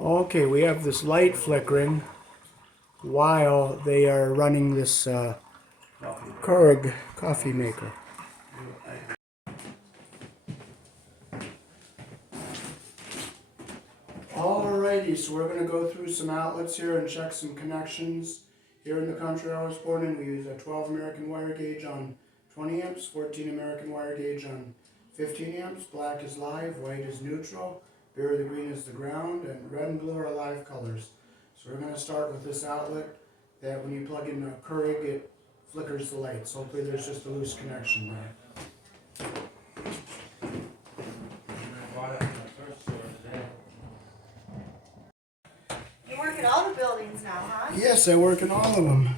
Okay, we have this light flickering while they are running this Keurig coffee maker. Alrighty, so we're going to go through some outlets here and check some connections. Here in the country I was born in, we use a 12 American wire gauge on 20 amps, 14 American wire gauge on 15 amps. Black is live, white is neutral, berry the green is the ground, and red and blue are live colors. So we're going to start with this outlet that when you plug in a Keurig, it flickers the lights. Hopefully there's just a loose connection there. You work at all the buildings now, huh? Yes, I work in all of them.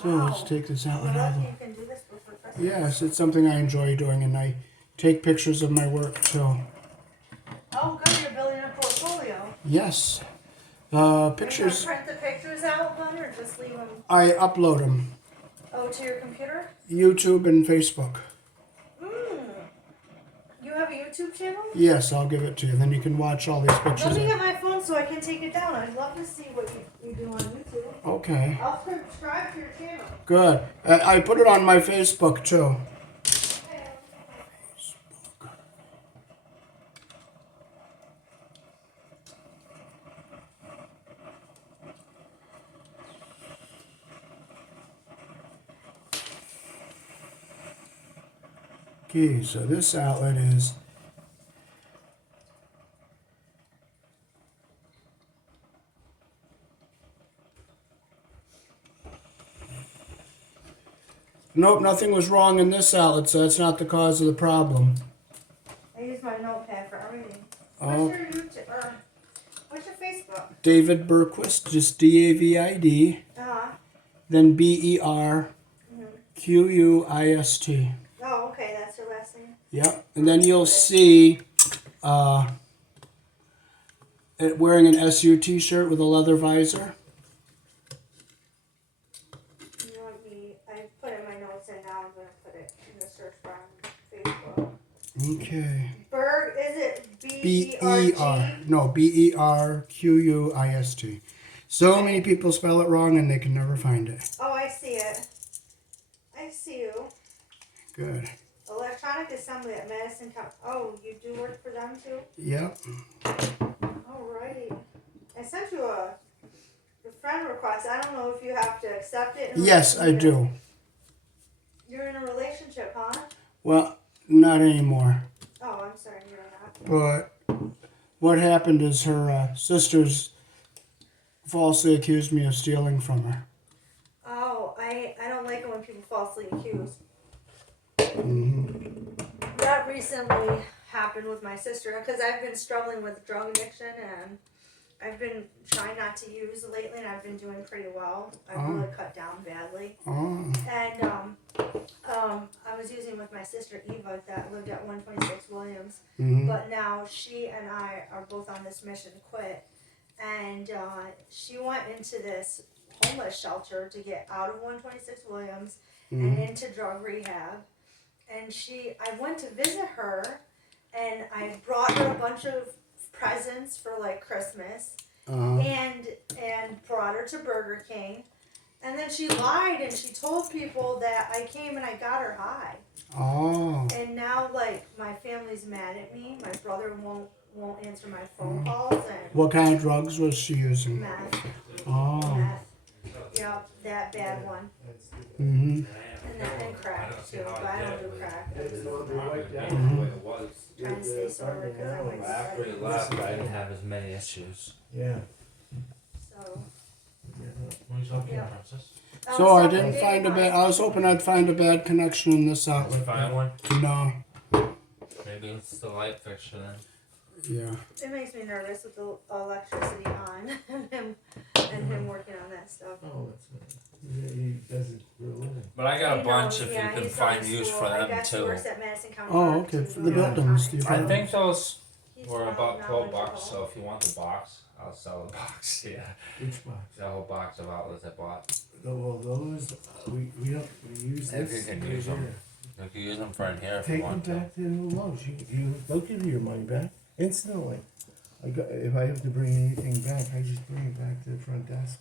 So Wow. let's take this outlet Well, out. you can do this before Christmas. Yes, it's something I enjoy doing, and I take pictures of my work too. Oh, good. You're building a portfolio. Yes. Pictures, Are you going to print the pictures out, then, or just leave them? I upload them. Oh, to your computer? YouTube and Facebook. You have a YouTube channel? Yes, I'll give it to you. Then you can watch all these pictures. Let me get my phone so I can take it down. I'd love to see what you do on YouTube. Okay. I'll subscribe to your channel. Good. I put it on my Facebook too. Okay, so this outlet is nope, nothing was wrong in this outlet, so that's not the cause of the problem. I use my notepad for everything. Oh. What's your YouTube or what's your Facebook? David Berquist, just DAVID, then BERQUIST. Oh, okay, that's your last name. Yep, and then you'll see it wearing an SU t-shirt with a leather visor. You want me? I put it in my notes, and now I'm gonna put it in the search bar on Facebook. Okay. Berg, is it B-E-R. No, BERQUIST. So many people spell it wrong and they can never find it. Oh, I see it. I see you. Good. Electronic assembly at Madison County. Oh, you do work for them too? Yep. Alrighty. I sent you a friend request. I don't know if you have to accept it. Yes, I do. You're in a relationship, huh? Well, not anymore. Oh, I'm sorry, you're not. But what happened is her sisters falsely accused me of stealing from her. Oh, I don't like it when people falsely accuse. Mm-hmm. That recently happened with my sister because I've been struggling with drug addiction and I've been trying not to use lately and I've been doing pretty well. I've really cut down badly. Oh. And I was using with my sister Eva that lived at 126 Williams. Mm-hmm. But now she and I are both on this mission to quit. And she went into this homeless shelter to get out of 126 Williams and into drug rehab. And I went to visit her, and I brought her a bunch of presents for like Christmas, and brought her to Burger King. And then she lied and she told people that I came and I got her high. Oh. And now like my family's mad at me. My brother won't answer my phone calls and What kind of drugs was she using? meth. Oh. Meth. Yep, that bad one. Mm-hmm. And crack too, but I don't do crack. I just trying to stay sober because I went After to he left, I didn't have as many issues. Yeah. So. So I didn't find a bad. I was hoping I'd find a bad connection in this outlet. Find one? No. Maybe it's the light fixture then. Yeah. It makes me nervous with the electricity on and him working on that stuff. Oh, that's nice. He does it for a living. But I got a He bunch knows, if yeah, you can he's find going to use school. for I them guess he too. works at Madison County Oh, Park, okay, too, for the going buildings, to do you I find- think those He's were well about 12 bucks, knowledgeable. so if you want the box, I'll sell the box. Yeah. Which box? The whole box of outlets I bought. Well, those, we use If this. you can right use them. here. You can use them for in here if you Take them want to. back to Lowe's. They'll give you your money back instantly. If I have to bring anything back, I just bring it back to the front desk,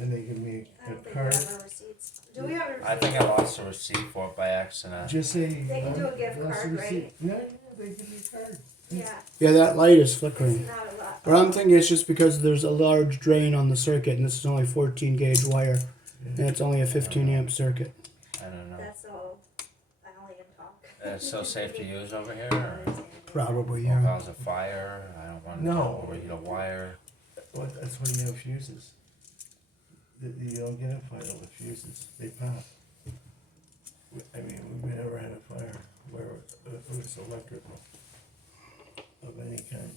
and they give me I a don't think we card. have our receipts. Do we have a receipt? I think I lost a receipt for it by accident. Just say. They can do a gift "That's the card, receipt." right? Yeah, they give me a card. Yeah, Yeah, that light is it's flickering. not a lot. But I'm thinking it's just because there's a large drain on the circuit, and this is only 14 gauge wire, and it's only a 15 amp circuit. I don't know. That's all. I only can talk. It's so safe to use over here? Or Probably, will yeah. cause a fire? I don't want to No. overheat a wire. Well, that's why you have fuses. You don't get a fire with fuses. They pop. I mean, we've never had a fire where it was electrical of any kind.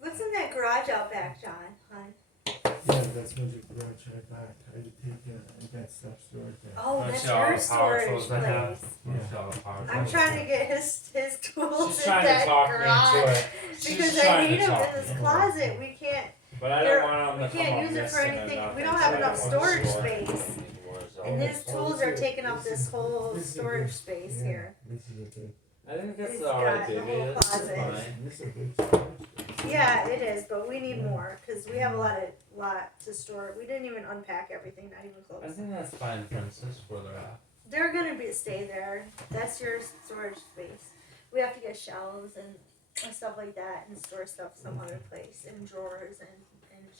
What's in that garage out back, John? Hon? Yeah, that's what the garage right back. I got stuff stored there. Oh, Wanna that's see all your the power storage tools I have? place. Wanna see all the power I'm tools? trying to get his tools She's in trying to that talk me into garage it. She's because I trying need to them talk in this me. closet. We can't. But I Here, don't want we them to can't come up use it for missing and anything. nothing, We don't so have I enough don't wanna storage store space. anything anymore, so- And his tools are taking up This this is- whole this is a storage big- space yeah, here. This is a big. I think It's it's alright, got the baby. whole It's closet. fine. This is a big storage space. Yeah, it is, but we need Yeah. more because we have a lot to store. We didn't even unpack everything, not even I close. think that's fine, Princess, where they're at. They're gonna stay there. That's your storage space. We have to get shelves and stuff like that and store stuff some other place in drawers and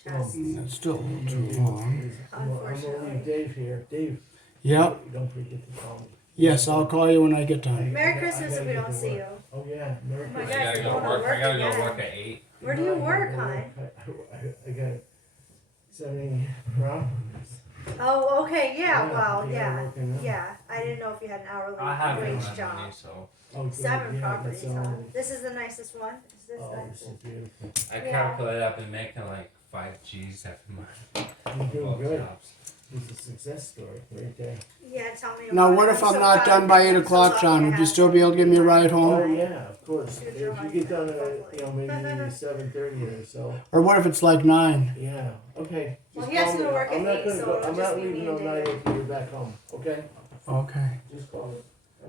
chests. That's still a little too long. I'm gonna leave Dave here. Dave. Yep. Don't forget to call me. Yes, I'll call you when I get done. Merry I Christmas if we gotta don't get to see work. you. Oh yeah, Merry Oh my I gosh, gotta you're go going to work. I work gotta go again. work at 8. Where do you No, I work, gotta hon? I got 70 properties. Oh, okay, yeah, well, I yeah, gotta work in them. yeah. I didn't know if you had an I hourly have wage no job. money, so Oh, good, 7 yeah, properties, that's huh? all. This is the nicest one? Is this Oh, nice? this is beautiful. I Yeah. calculate I've been making like 5 G's every month. You're doing Both good. jobs. It's a success story right there. Yeah, tell me Now, about what it. if I'm I'm so not proud done of by you. 8 I'm so o'clock, lucky John? to Would you have still be able to give me a ride Oh home? yeah, of course. Good If job, you get done at hopefully. maybe 7:30 or so. Or what if it's like 9? Yeah. Okay. Well, Just he has call to go me. work at I'm not 8, gonna so go. it'll I'm just not be me leaving and on 9 David. until you're back home. Okay. Okay. Just call me.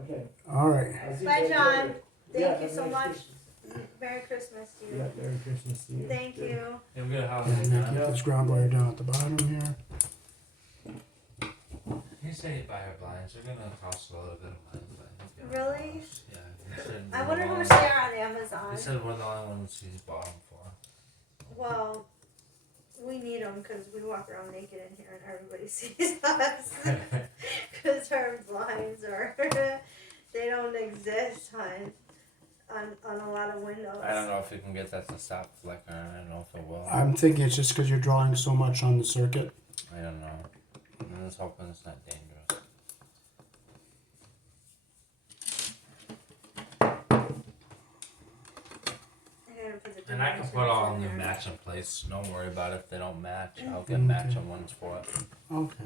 Okay. All right. I'll see Bye, you guys John. later. Thank Yeah, you so Merry much. Christmas. Merry Christmas to you. Yeah, Merry Christmas to you. Thank Yeah. you. Have a good house. And then keep this ground wire down at the bottom here. He said he'd buy her blinds. They're gonna cost a little bit of money, but he'll get Really? them. Yeah. He said I we're wonder the how only- much they are on Amazon. He said we're the only ones he's bought them for. Well, we need them because we walk around naked in here and everybody sees us. Because our blinds are, they don't exist on a lot of windows. I don't know if you can get that to stop flickering. I don't know if it will. I'm thinking it's just because you're drawing so much on the circuit. I don't know. I'm just hoping it's not dangerous. I gotta put the And I can put dimensions all in the there. matching plates. Don't worry about it if they don't match. I'll get Okay. matching ones for it. Okay.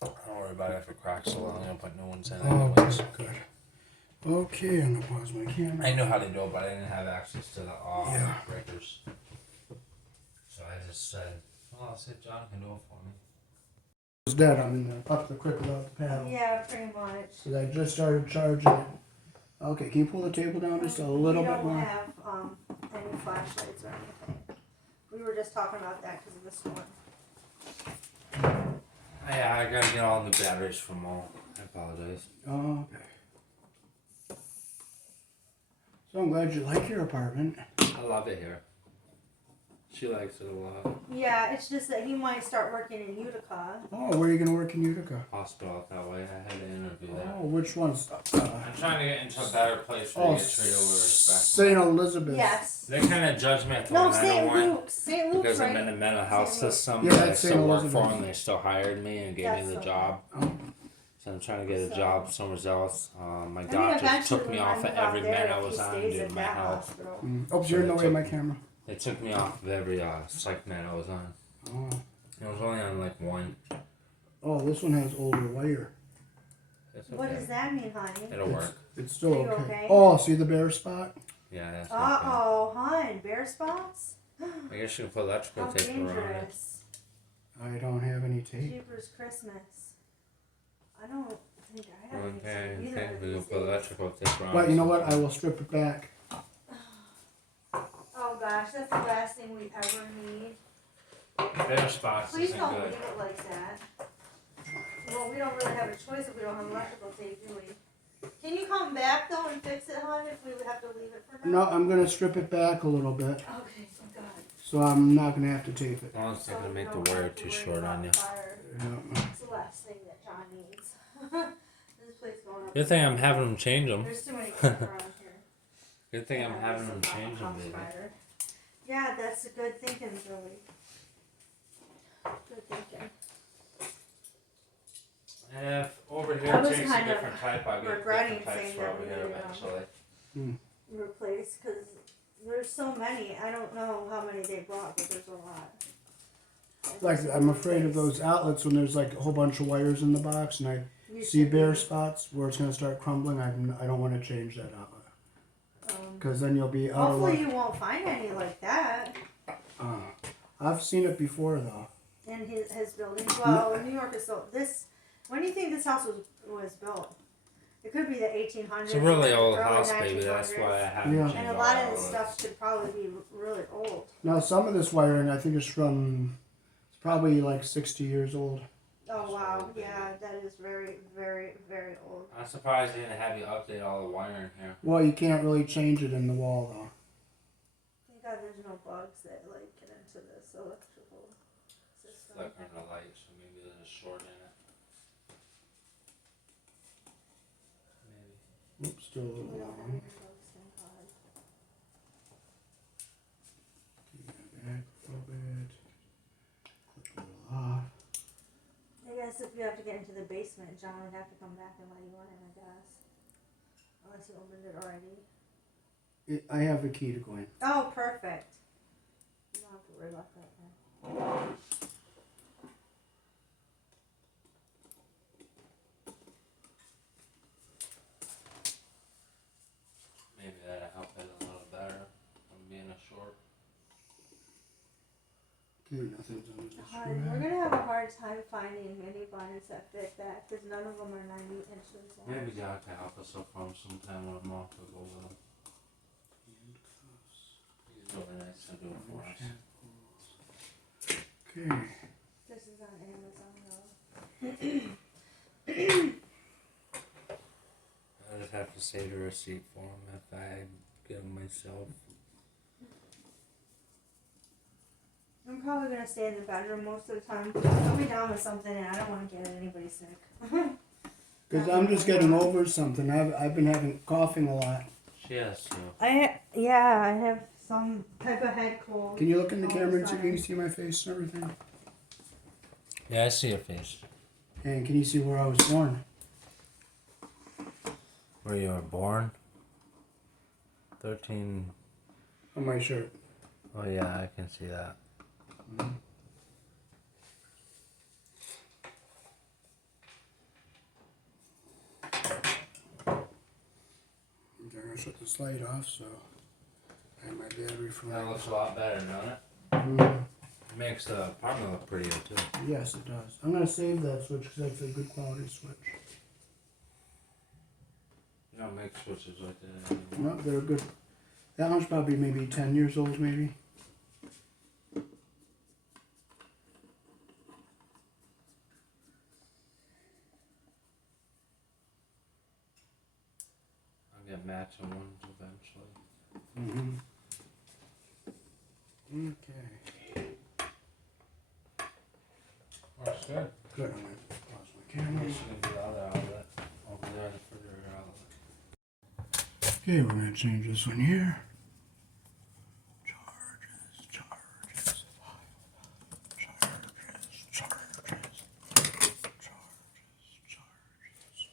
Don't worry about it if it cracks so long. I'm gonna put new ones in Oh, anyways. that's good. Okay, I'm gonna pause my camera. I knew how to do it, but I didn't have access to the Yeah. breakers. So I just said, well, I'll see if John can do it for me. It's dead. I'm gonna pop the quick without the paddle. Yeah, pretty much. So I just started charging it. Okay, can you pull the table down just a little we bit don't more? have any flashlights or anything. We were just talking about that because of the storm. Yeah, I gotta get all the batteries from all. I apologize. Oh, okay. So I'm glad you like your apartment. I love it here. She likes it a lot. Yeah, it's just that he might start working in Utica. Oh, where are you gonna work in Utica? Hospital out that way. I had an interview there. Oh, which one's? I'm trying to get into a better place where Oh, you get treated with respect. St. Elizabeth. Yes. They kind of judge me at the No, one I don't St. want Luke's. St. Luke's, because I'm right? in a mental health St. Luke's. system. Yeah, but I that's St. still work for Elizabeth. them. They still hired me and gave That's me the so job. Oh, So I'm trying to get a So- job somewhere else. My I mean, doctors eventually took me when I off of move out every there, med I if he was on stays due to at my that health. hospital. oh, you're in the way of my camera. They took me off of every psych med I was on. Oh. I was only on like one. Oh, this one has older wire. It's What okay. does that mean, honey? It'll work. It's still Are you okay. okay? Oh, see the bare spot? Yeah, that's Uh-oh, hon. Bare spots? okay. I guess you can put electrical How tape around it. dangerous. I don't have any tape. Jeepers Christmas. I don't think I I haven't don't pay used it anything. either We these can put days. electrical tape around. But you know what, I will strip it back. Oh gosh, that's the last thing we ever need. Bare spots Please isn't don't good. leave it like that. Well, we don't really have a choice if we don't have electrical tape, do we? Can you come back though and fix it, hon, if we would have to leave it for No, now? I'm gonna strip it back a little bit, Okay, thank God. so I'm not gonna have to tape it. Well, it's not So gonna we make don't the wire have to too worry short about on you. fire. Yeah. It's the last thing that John needs. This place going up. Good thing I'm having them change them. There's too many people around here. Good thing I'm Yeah, having there's them some change them, house baby. fire. Yeah, that's a good thinking, Billy. Good thinking. And if over I here was takes a kind of different type, I'll get regretting different types saying for that over we here needed 'em. eventually. Replace, because there's so many. I don't know how many they brought, but there's a lot. Like, I'm afraid of those outlets when there's like a whole bunch of wires in the box and I You see should bare be, spots where it's gonna start crumbling. I don't wanna change that outlet. um, Cause then you'll be out of hopefully luck. you won't find any like that I've seen it before though. in his building. Well, New York is so this. When do you think this house was built? It could be the 1800s. It's a really old early house, baby. That's 1900s. why I haven't Yeah. changed And a all lot the of this outlets. stuff should probably be really old. Now some of this wiring I think is from, it's probably like 60 years old. Oh wow, yeah, that is very, very, very old. I'm surprised they didn't have you update all the wiring here. Well, you can't really change it in the wall though. Thank God there's no bugs that like get into this electrical system. Flickering the light, so maybe there's a short in it. Maybe. Oops, still a We little don't have long. any bugs, thank God. Keep it back a little bit. Clip a little off. I guess if you have to get into the basement, John would have to come back and let you in, I guess. Unless you opened it already. I have a key to go in. Oh, perfect. You don't have to worry about that then. Maybe that'll help it a little better from being a short. Okay, nothing's under the We're screw. gonna have a hard time finding mini binders that fit that because none of them are 90 inches long. Maybe God can help us up from sometime when I'm off to go with him. He's really nice to do it for us. Okay. This is on Amazon though. I just have to save the receipt for him if I get them myself. I'm probably gonna stay in the bedroom most of the time. I'll be down with something and I don't want to get anybody sick. Because I'm just getting over something. I've been having coughing a lot. She has to. I have some type of head cold. Can you look in the all camera the and see if time. you can see my face and everything? Yeah, I see your face. And can you see where I was born? Where you were born? 13. On my shirt. Oh yeah, I can see that. I'm gonna shut this light off so I have my battery for That my. looks a lot better, doesn't it? Mhm. It makes the apartment look prettier too. Yes, it does. I'm gonna save that switch because that's a good quality switch. You don't make switches like that anymore. No, they're good. That one's probably maybe 10 years old, maybe. I'll get matching ones eventually. Okay. That's good. Good. I'm gonna pause my I camera. guess you can do the other outlet over there, the refrigerator outlet. Okay, we're gonna change this one here. Charges, charges, charges, charges, charges, charges.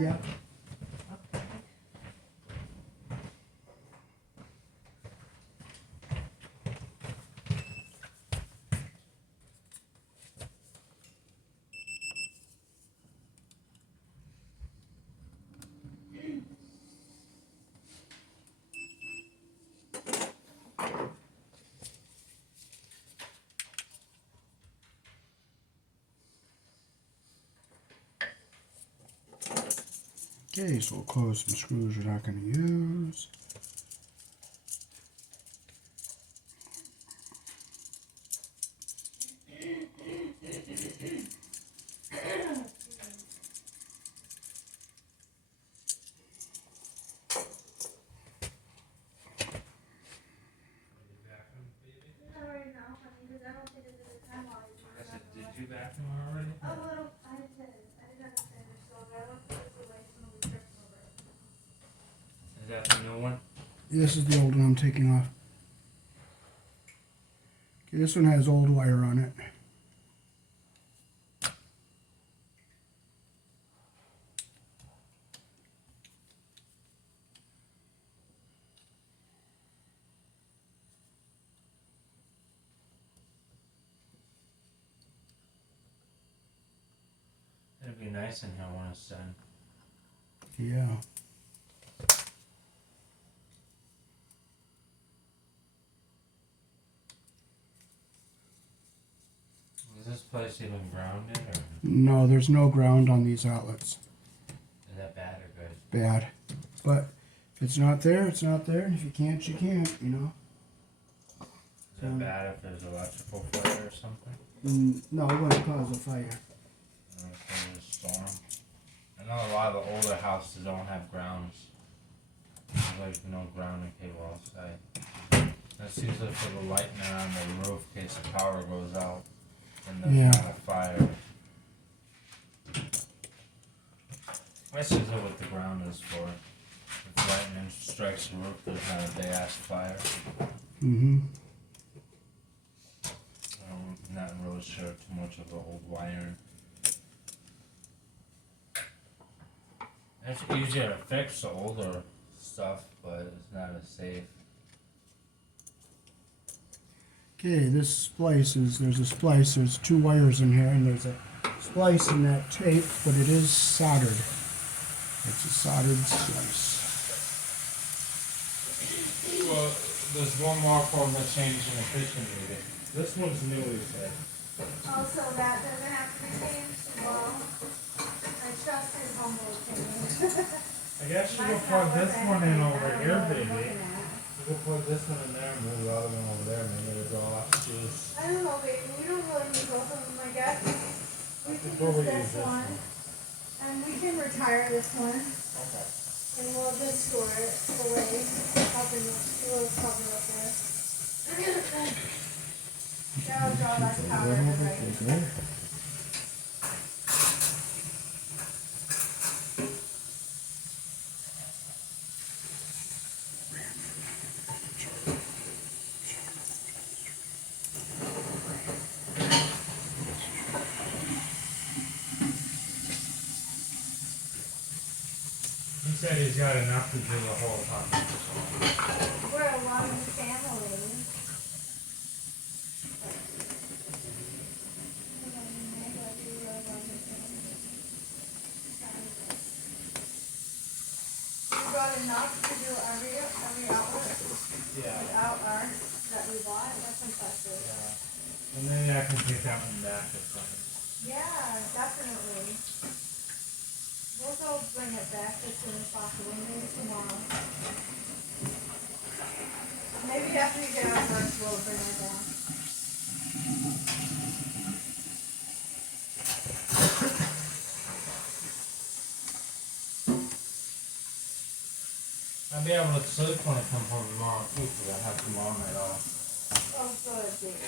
Yeah. Okay. Okay, so we'll close some screws we're not going to use. Not right now, honey, because I don't think it's a good time while you're doing I said, that. did you vacuum already? A little, I did. I didn't finish, so I want to put this away so nobody trips over it. Is that the new one? This is the old one I'm taking off. Okay, this one has old wire on it. It'd be nice in here when it's done. Yeah. Is this place even grounded or No, there's no ground on these outlets. is that bad or good? Bad. But if it's not there, it's not there. And if you can't, you can't, you know. Is that bad if there's electrical flare or something? No, it wouldn't cause a fire. Or if there's a storm? I know a lot of the older houses don't have grounds. There's like no grounding cable outside. That's usually for the lighting around the roof in case the power goes out and there's Yeah. not a fire. That's usually what the ground is for. If lightning strikes the roof, there's not a day ass fire. Mm-hmm. I'm not really sure too much of the old wiring. It's easier to fix the older stuff, but it's not as safe. Okay, this splice is, there's a splice, there's two wires in here, and there's a splice in that tape, but it is soldered. It's a soldered splice. Well, there's one more from the change in the kitchen meeting. This one's new, he said. Also, that doesn't have to be changed, well, I trust his humble opinion. I guess you Mine's could plug not this worth one in anything, I over don't here, know what I'm baby. looking at. You could plug this one in there and move the other one over there, maybe it'll draw less juice. I don't know, baby, we don't really need both of them, I guess. We can Probably use use this this one, one. and we can retire this one, Okay. and we'll just store it away, up in the little cover up there. That'll draw less power than right. He said he's got enough to do the whole time. We're a loving family. We got enough to do every outlet Yeah. without ours that we bought. That's impressive. Yeah. And then I can take that one back or something. Yeah, definitely. We'll go bring it back as soon as possible, maybe tomorrow. Maybe after you get our first, we'll bring it back. I'll be able to sleep when I come home tomorrow too, because I have tomorrow night off. Oh, good, baby.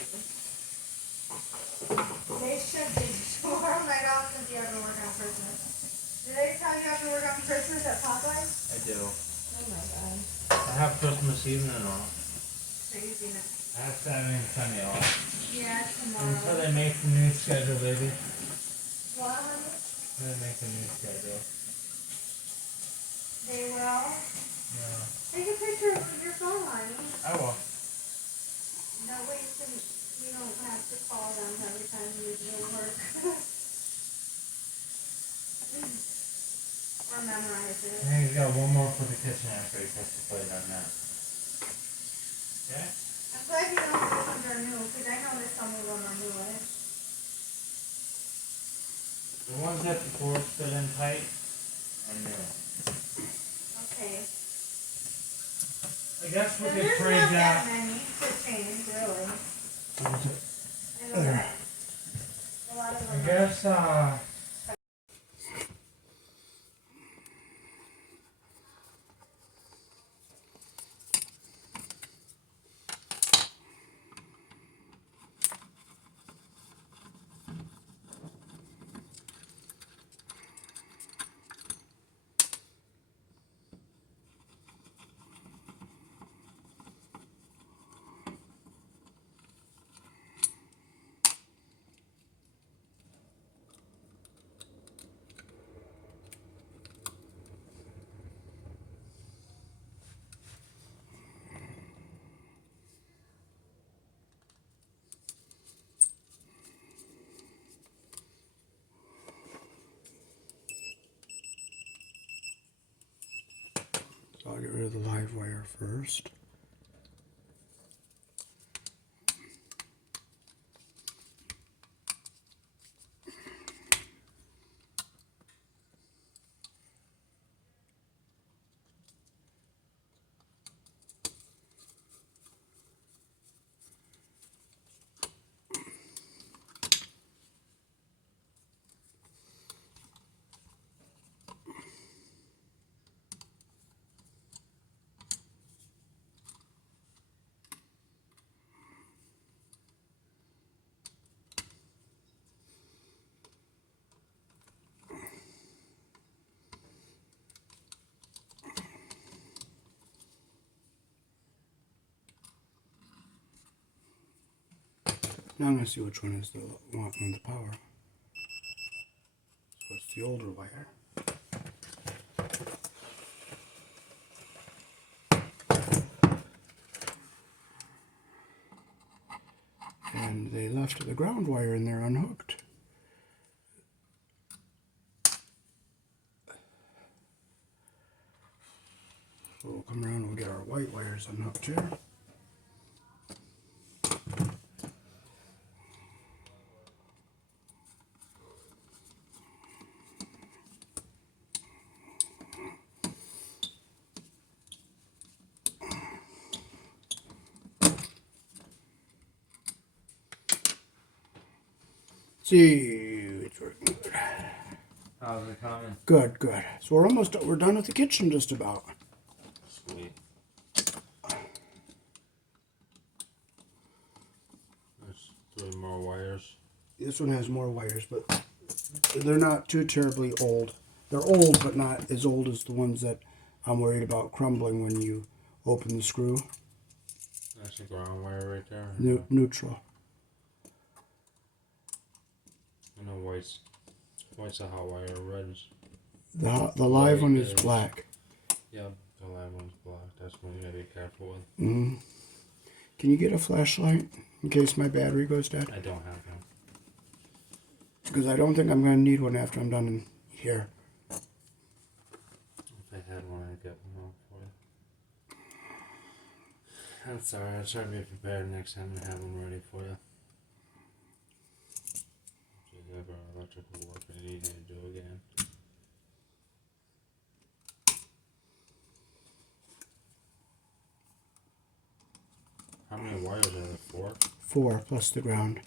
They should be tomorrow night off since you have to work on Christmas. Did they tell you have to work on Christmas at Popeyes? I do. Oh my god. I have Christmas evening off. Craziness. I have Saturday and Sunday off. Yeah, Until tomorrow. they make the new schedule, baby. What, honey? They make the new schedule. They will. Yeah. Take a picture of your phone, honey. I will. That way you don't have to call them every time you do work. Or memorize it. I think he's got one more for the kitchen after he puts the plate on that. Okay? I'm glad you know which ones are new, because I noticed some of them are newer. The ones that the boards fit in tight are new. Okay. I guess we So could there's trade not that. that many to change, really. What was it? I don't know. A lot of I them guess, So I'll get rid of the live wire first. Now I'm going to see which one is the one with the power. So it's the older wire. And they left the ground wire in there unhooked. So we'll come around and we'll get our white wires unhooked here. See, it's working good. how's it coming? Good, good. So we're done with the kitchen just about. Sweet. There's 3 more wires. This one has more wires, but they're not too terribly old. They're old, but not as old as the ones that I'm worried about crumbling when you open the screw. That's the ground wire right there. Neutral. I know white's a hot wire, red's. The live White one is is- black. Yeah, the live one's black. That's one you gotta be careful with. Mm-hmm. Can you get a flashlight in case my battery goes dead? I don't have one. Because I don't think I'm going to need one after I'm done in here. If I had one, I'd get one out for you. That's alright. I'll try to be prepared next time and have one ready for you. If ever electrical work I need you to do again. How many wires are there? 4? 4 plus the ground.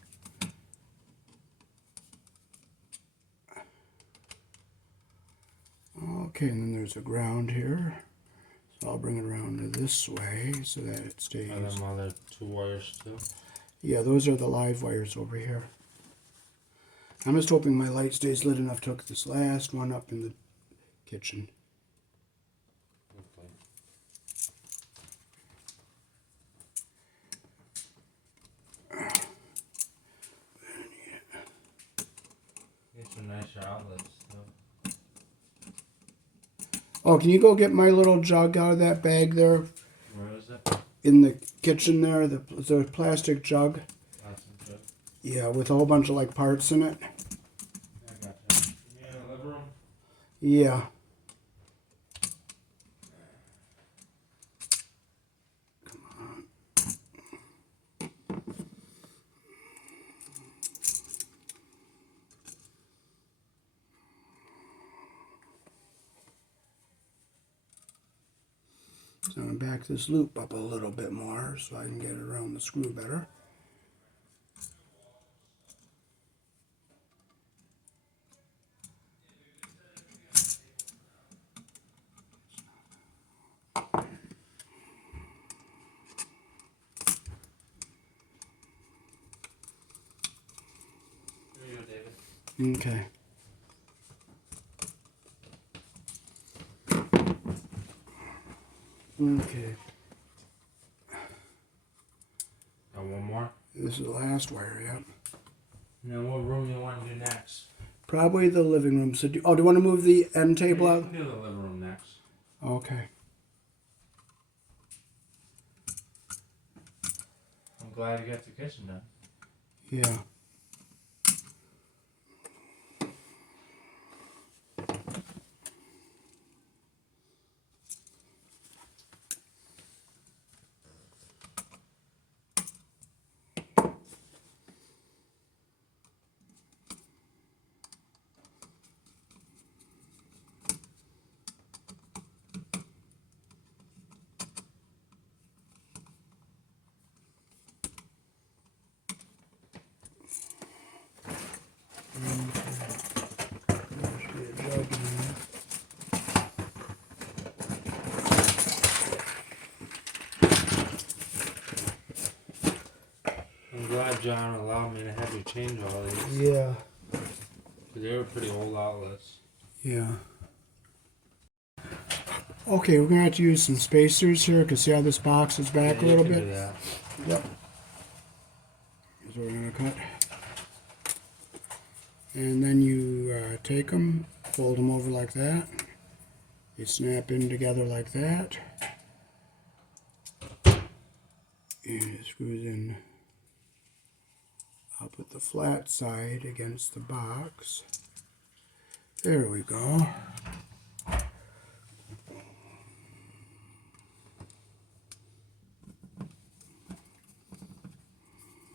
Okay, and then there's a ground here. So I'll bring it around this way so that it stays. Are them other 2 wires too? Yeah, those are the live wires over here. I'm just hoping my light stays lit enough to hook this last one up in the kitchen. Okay. Get some nicer outlets too. Oh, can you go get my little jug out of that bag there Where is it? in the kitchen there? The plastic jug. That's good. Yeah, with a whole bunch of like parts in it. I got you. You in the living room? Yeah. So I'm gonna back this loop up a little bit more so I can get it around the screw better. Here you go, David. Okay. Okay. Got one more? This is the last wire, yeah. And then what room you want to do next? Probably the living room. So do you want to move the end table You out? can do the living room next. Okay. I'm glad you got the kitchen done. Yeah. I'm glad John allowed me to have you change all these. Yeah. 'Cause they were pretty old outlets. Yeah. Okay, we're gonna have to use some spacers here because see how this box is back a Yeah, you little can bit? do that. Yep. Here's what we're gonna cut. And then you take them, fold them over like that. You snap in together like that. And it screws in up at the flat side against the box. There we go.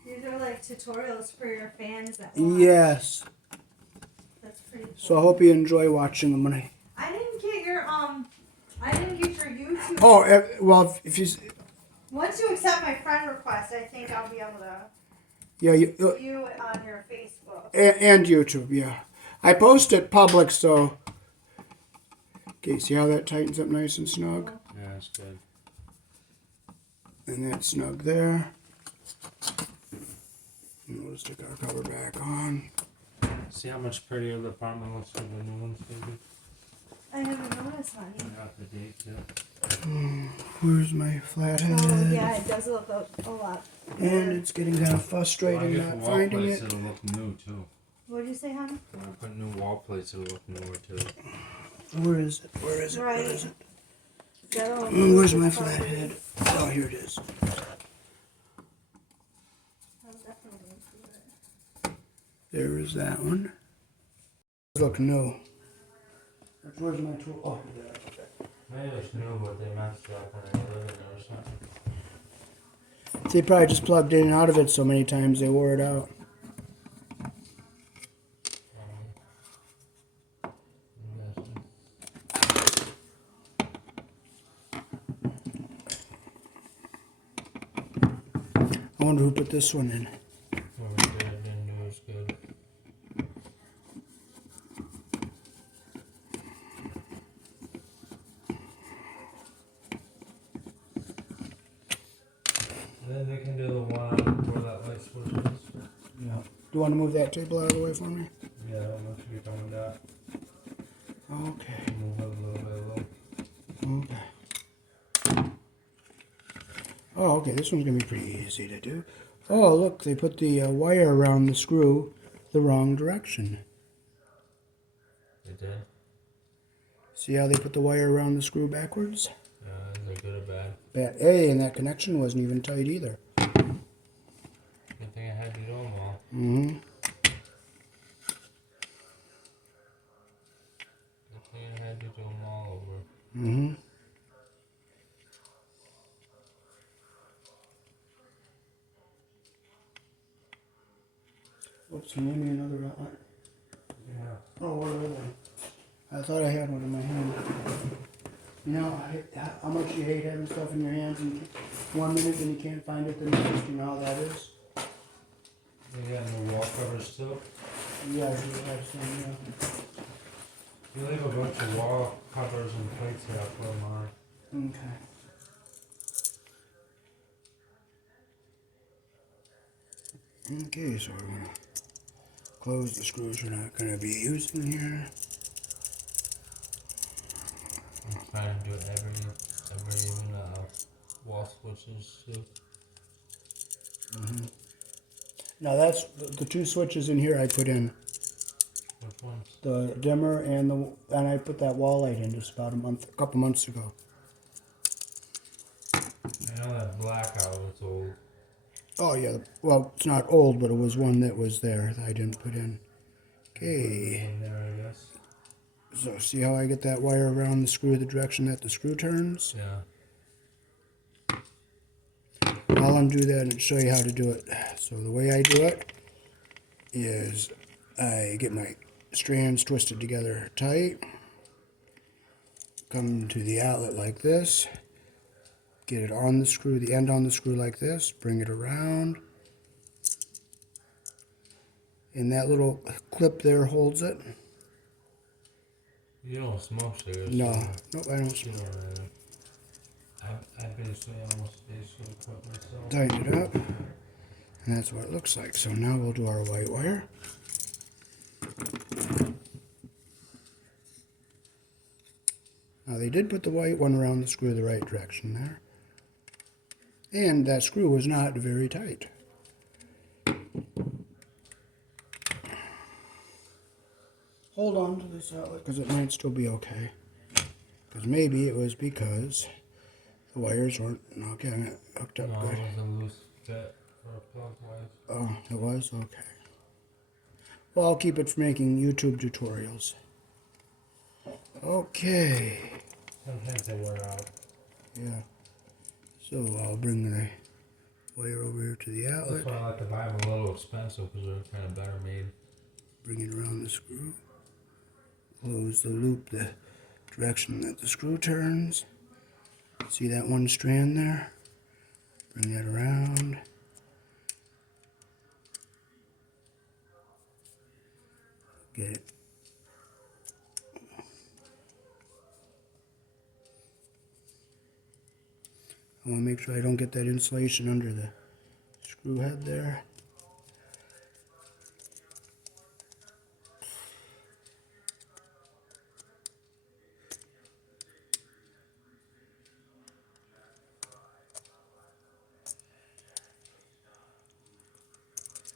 These are like tutorials for your fans that watch. Yes. That's pretty cool. So I hope you enjoy watching them. When I didn't get your YouTube. Oh, well, if you, Once you accept my friend request, I think I'll be able to yeah, view it on your Facebook. and YouTube, yeah. I post it public, so. Okay, see how that tightens up nice and snug? Yeah, that's good. And that's snug there. And we'll stick our cover back on. See how much prettier the apartment looks with the new ones, baby? I haven't noticed, honey. I got the date too. Where's my flathead? Oh, yeah, it does look a lot. And it's getting kind of When I frustrating get not the wall finding plates, it. it'll look new too. What did you say, honey? When I put new wall plates, it'll look newer too. Where is it? Where is it? Where Right. is it? That'll Where's my improve the flathead? Oh, here it is. I'll definitely improve it. There is that one. Look new. Where's my tool? Oh, there. Maybe it's new, but they messed up when they lived in there or something. They probably just plugged in and out of it so many times they wore it out. I wonder who put this one in. Whoever did it didn't do as good. Then they can do the one where that light switch is. Yeah. Do you want to move that table out of the way for me? Yeah, I don't know if you're done with that. Okay. Move it a little bit, Okay. Oh, okay. This one's gonna be pretty easy to do. Oh, look, they put the wire around the screw the wrong direction. They did. See how they put the wire around the screw backwards? Is it good or bad? Bad. Hey, and that connection wasn't even tight either. Good thing I had to do them all. Mm-hmm. Good thing I had to do them all over. Mm-hmm. Whoops, can you give me another outlet? Yeah. Oh, what are they? I thought I had one in my hand. You know, how much you hate having stuff in your hands and 1 minute and you can't find it the next. You know how that is? They got new wall covers too. Yeah, I do have some, yeah. You leave a bunch of wall covers and plates here, I'll put them on. Okay. Okay, so we're gonna close the screws we're not gonna be using here. I'm trying to do every even wall switches too. Mm-hmm. Now that's the two switches in here I put in. Which ones? The dimmer and I put that wall light in just about a couple months ago. I know that blackout was old. Oh yeah, well it's not old, but it was one that was there that I didn't put in. Okay. In there, I guess. So see how I get that wire around the screw the direction that the screw turns? Yeah. I'll undo that and show you how to do it. So the way I do it is I get my strands twisted together tight, come to the outlet like this, get it on the screw, the end on the screw like this, bring it around, and that little clip there holds it. You don't smoke cigarettes. No, do you? nope, I don't You smoke. don't really. I basically almost quit myself. Tighten it up, and that's what it looks like. So now we'll do our white wire. Now they did put the white one around the screw the right direction there. And that screw was not very tight. Hold on to this outlet because it might still be okay. Because maybe it was because the wires weren't hooked up No, good. it was a loose fit for a plug wire. Oh, it was? Okay. Well, I'll keep it for making YouTube tutorials. Okay. Sometimes they wear out. Yeah. So I'll bring the wire over here to the That's outlet. why I like to buy them a little expensive because they're kind of better made. Bring it around the screw. Close the loop the direction that the screw turns. See that one strand there? Bring that around. Get it. I want to make sure I don't get that insulation under the screw head there.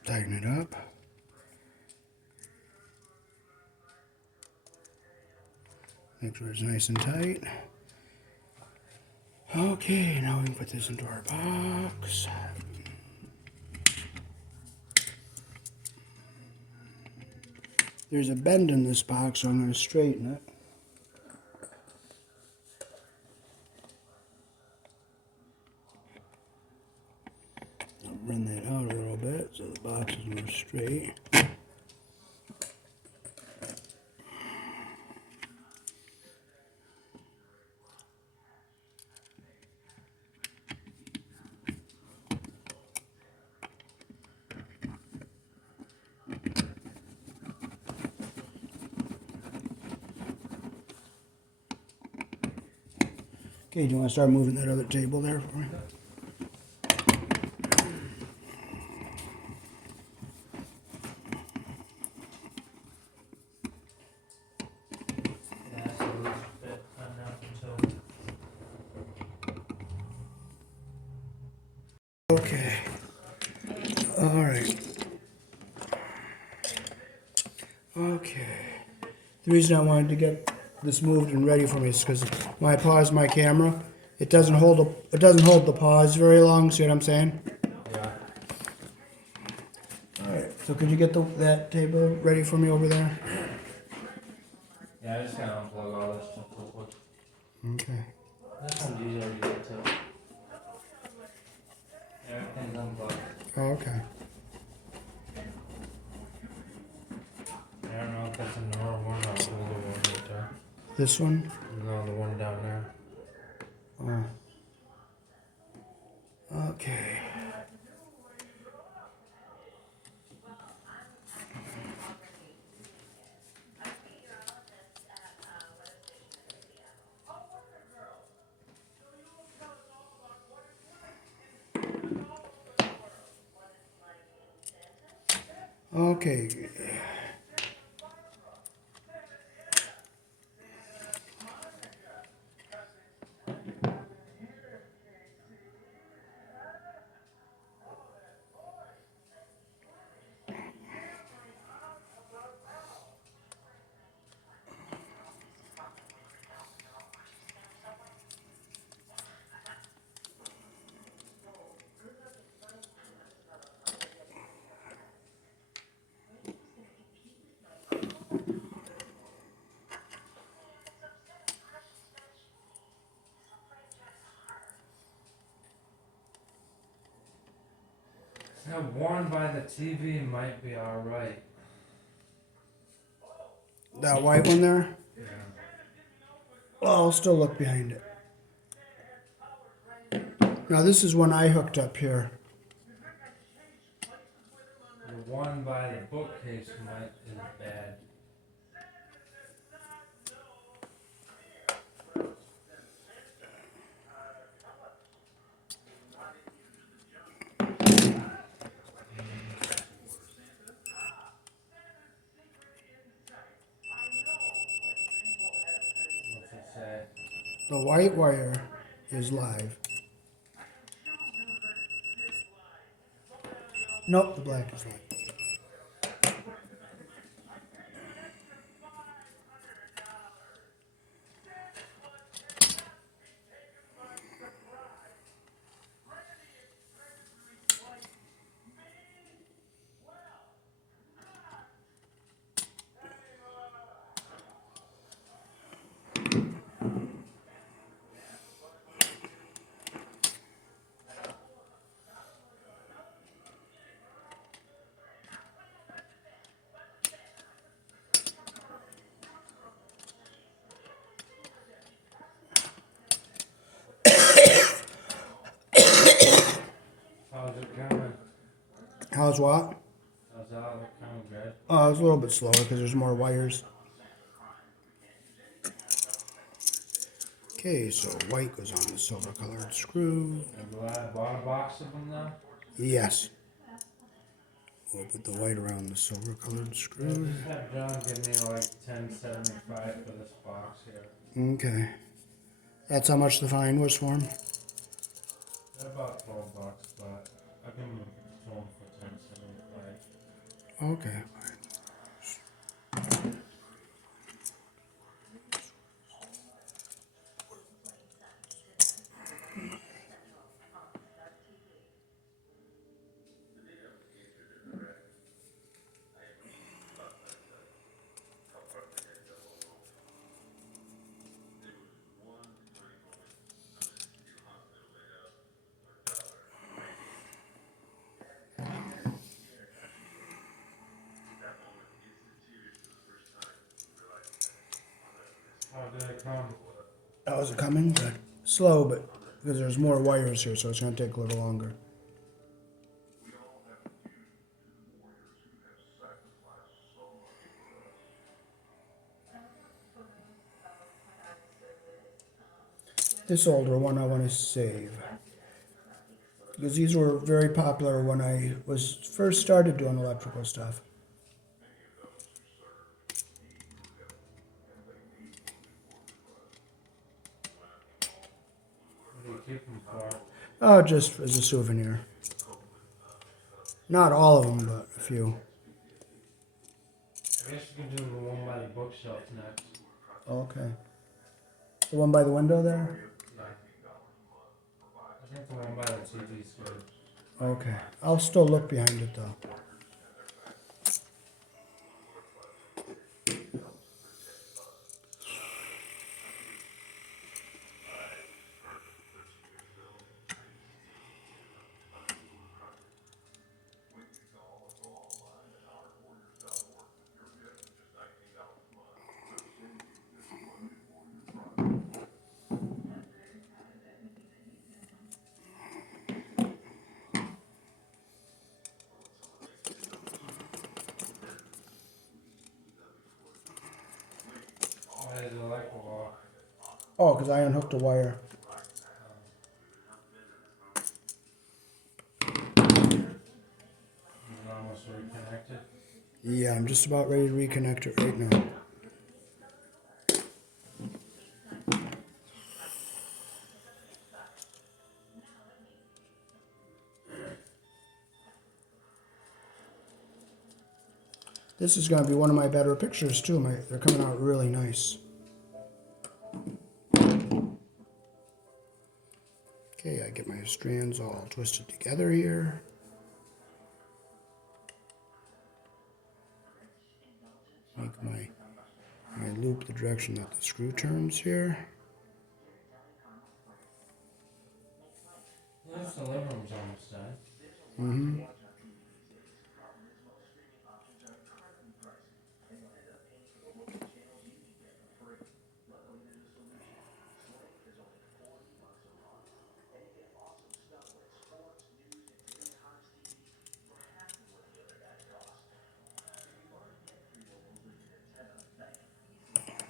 Tighten it up. Make sure it's nice and tight. Okay, now we can put this into our box. There's a bend in this box, so I'm going to straighten it. I'll bring that out a little bit so the box is more straight. Okay, do you want to start moving that other table there for me? Yeah, it's a loose fit. Okay. All right. Okay. The reason I wanted to get this moved and ready for me, because when I pause my camera, it doesn't hold the pause very long. See what I'm saying? Yeah. All right. So could you get that table ready for me over there? Yeah, I just gotta unplug all this stuff real quick. Okay. This one's easier to get to. Everything's unplugged. Oh, okay. I don't know if that's a newer one or an older one right there. This one. No, the one down there. Okay. Okay. Now, one by the TV might be alright. That white one there. Yeah. Well, I'll still look behind it. Now this is one I hooked up here. The one by the bookcase is bad. What's it say? The white wire is live. Nope, the black is live. How's it coming? How's what? How's that look coming good? It's a little bit slower because there's more wires. Okay, so white goes on the silver colored screw. I'm glad I bought a box of them now. Yes. We'll put the white around the silver colored Yeah, screw. just have John give me like $10.75 for this box here. Okay. That's how much the fine was for him? They're about $12, but I give them to him for $10.75. Okay. How did it come? How's it coming? Good. Slow, but because there's more wires here, so it's going to take a little longer. This older one I want to save. Because these were very popular when I was first started doing electrical stuff. What do you keep them for? Oh, just as a souvenir. Not all of them, but a few. I guess you can do the one by the bookshelf next. Okay. The one by the window there? Yeah. I think the one by the TV's good. Okay. I'll still look behind it though. Why did the light go off? Oh, because I unhooked a wire. Is it almost reconnected? Yeah, I'm just about ready to reconnect it right now. This is going to be one of my better pictures too. They're coming out really nice. Okay, I get my strands all twisted together here. Make my loop the direction that the screw turns here. Yes, the living room's almost done. Mm-hmm.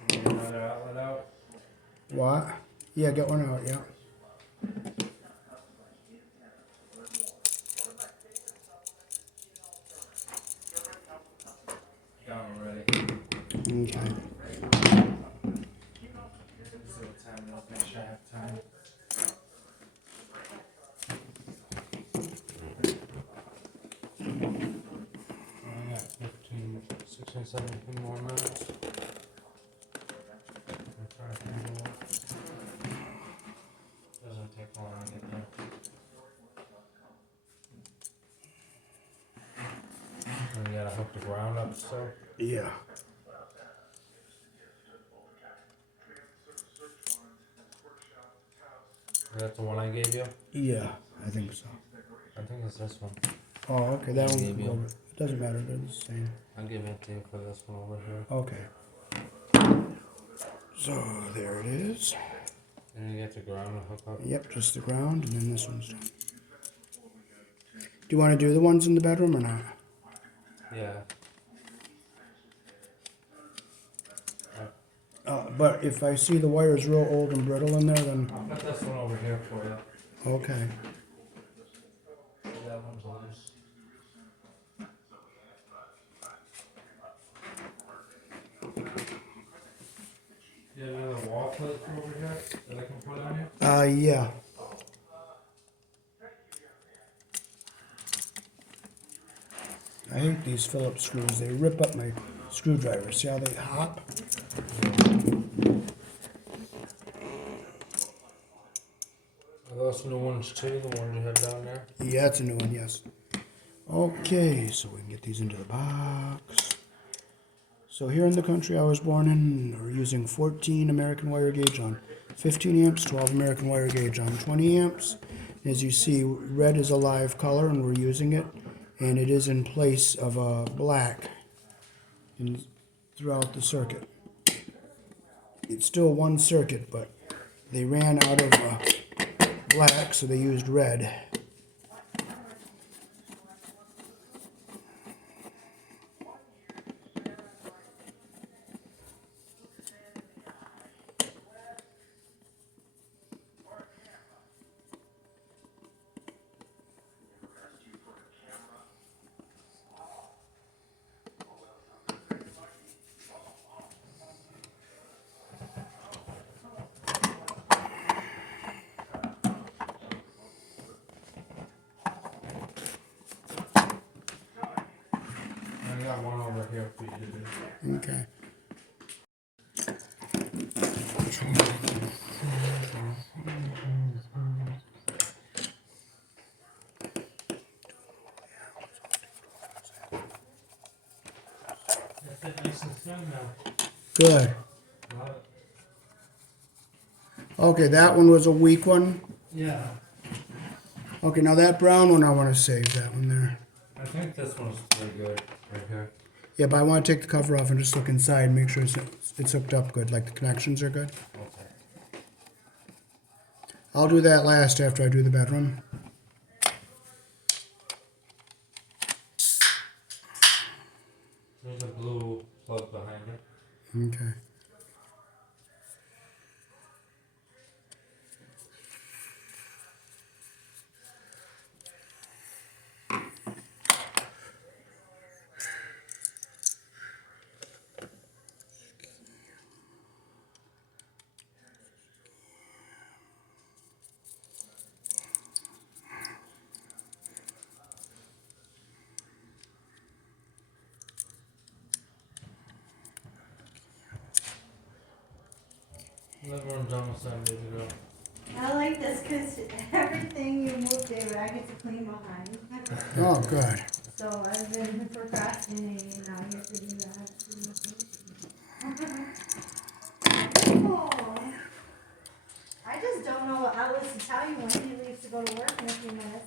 You need another outlet out? What? Yeah, get one out, yeah. Got one ready. Okay. Let's see what time it is. Make sure I have time. I got 15, 16, 17 more minutes. I'm trying to figure it out. Doesn't take long to get there. And you gotta hook the ground up still. Yeah. Is that the one I gave you? Yeah, I think so. I think it's this one. Oh, okay, that one Maybe can go over. It doesn't matter, they're the same. I'll give it to you for this one over here. Okay. So, there it is. And you get the ground to hook up. Yep, just the ground, and then this one's done. Do you want to do the ones in the bedroom or not? Yeah. But if I see the wire's real old and brittle in there, then I'll put this one over here for you. okay. That one's loose. You have another wall plate over here that I can put on you? Yeah. I hate these Phillips screws. They rip up my screwdriver. See how they hop? Are those new ones too, the ones you had down there? Yeah, it's a new one, yes. Okay, so we can get these into the box. So here in the country I was born in, we're using 14 American wire gauge on 15 amps, 12 American wire gauge on 20 amps. As you see, red is a live color and we're using it. And it is in place of a black throughout the circuit. It's still one circuit, but they ran out of black, so they used red. I got one over here for you to do. Okay. fit nice and thin now. Good. Love it. Okay, that one was a weak one. Yeah. Okay, now that brown one, I want to save that one there. I think this one's pretty good right here. Yeah, but I want to take the cover off and just look inside and make sure it's hooked up good, like the connections are good. Okay. I'll do that last after I do the bedroom. There's a blue plug behind it. Okay. Living room's almost done, baby girl. I like this because everything you move, David, I get to clean behind. Oh, good. So I've been procrastinating, now you have to do that. Oh, I just don't know what outlets to tell you when he leaves to go to work in a few minutes.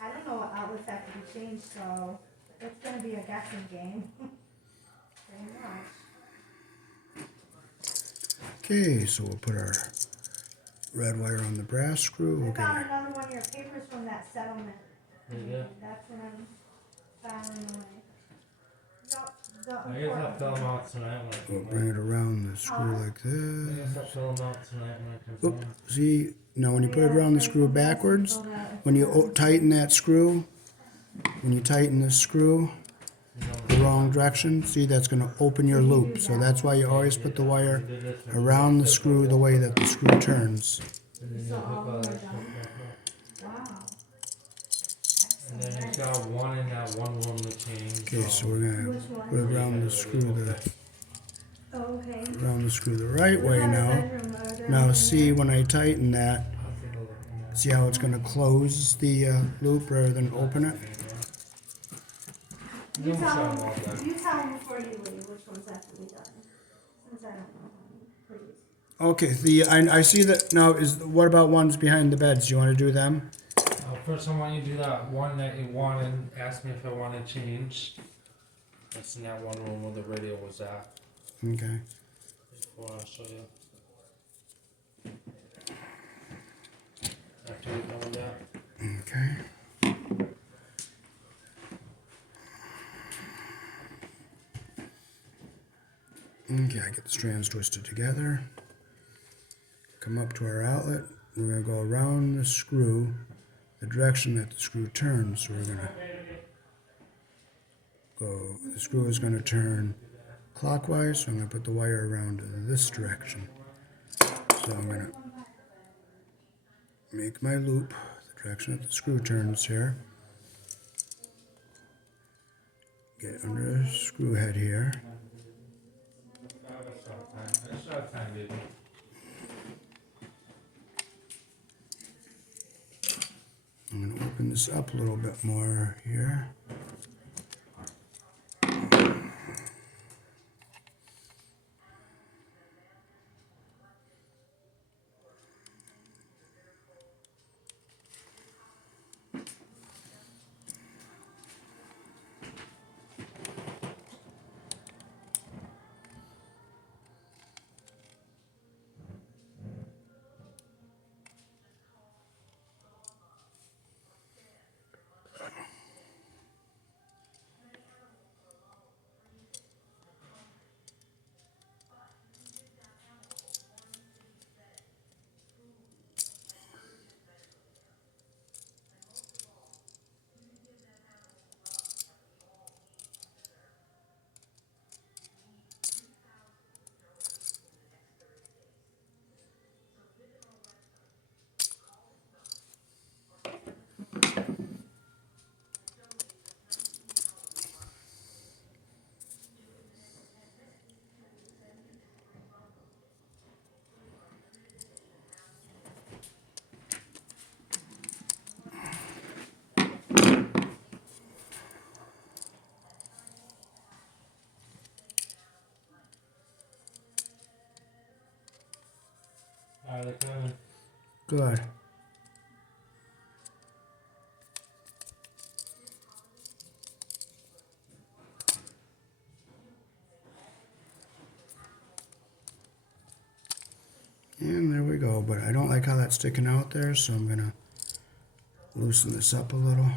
I don't know what outlets have to be changed, so it's gonna be a guessing game. Pretty much. Okay, so we'll put our red wire on the brass screw. I We'll get found our, another one of your papers from that settlement. Yeah. That's what I'm filing away. Yup, the I guess I'll fill them out tonight when I we'll bring it around the screw like I this. guess I'll fill them out tonight when I come Oop, home. see, now when you put it around the screw backwards, when you tighten that screw, when you tighten this screw the wrong direction, see, that's going to open your loop. So that's why you always put the wire around the screw the way that the screw turns. And then So you hook all all of that them stuff are back up. Wow. And then it's got one in that one room to change. Okay, so we're going Which to one? put it around the screw Oh, okay. around the screw the right way What now. bedroom are there Now in see, there? when I tighten that, I'll take a look in there. see how it's going to close the loop rather than open it? You Almost tell got 'em all him, done. you tell him before you leave which ones have to be done. Since I don't know, please. Okay, I see that now. What about ones behind the beds? Do you want to do them? First, I want you to do that one that you wanted. Ask me if I want to change. That's in that one room where the radio was at. Okay. Before I'll show you. After you're done with that. Okay. Okay, I get the strands twisted together. Come up to our outlet. We're going to go around the screw, the direction that the screw turns. So we're going to go, the screw is going to turn clockwise, so I'm going to put the wire around this direction. So I'm going to make my loop, the direction that the screw turns here. Get under the screw head here. I still have time, baby. I'm going to open this up a little bit more here. Good. And there we go, but I don't like how that's sticking out there, so I'm gonna loosen this up a little.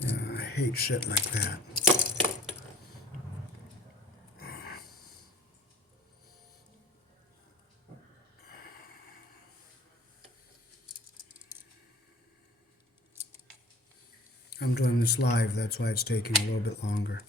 Yeah, I hate shit like that. I'm doing this live, that's why it's taking a little bit longer.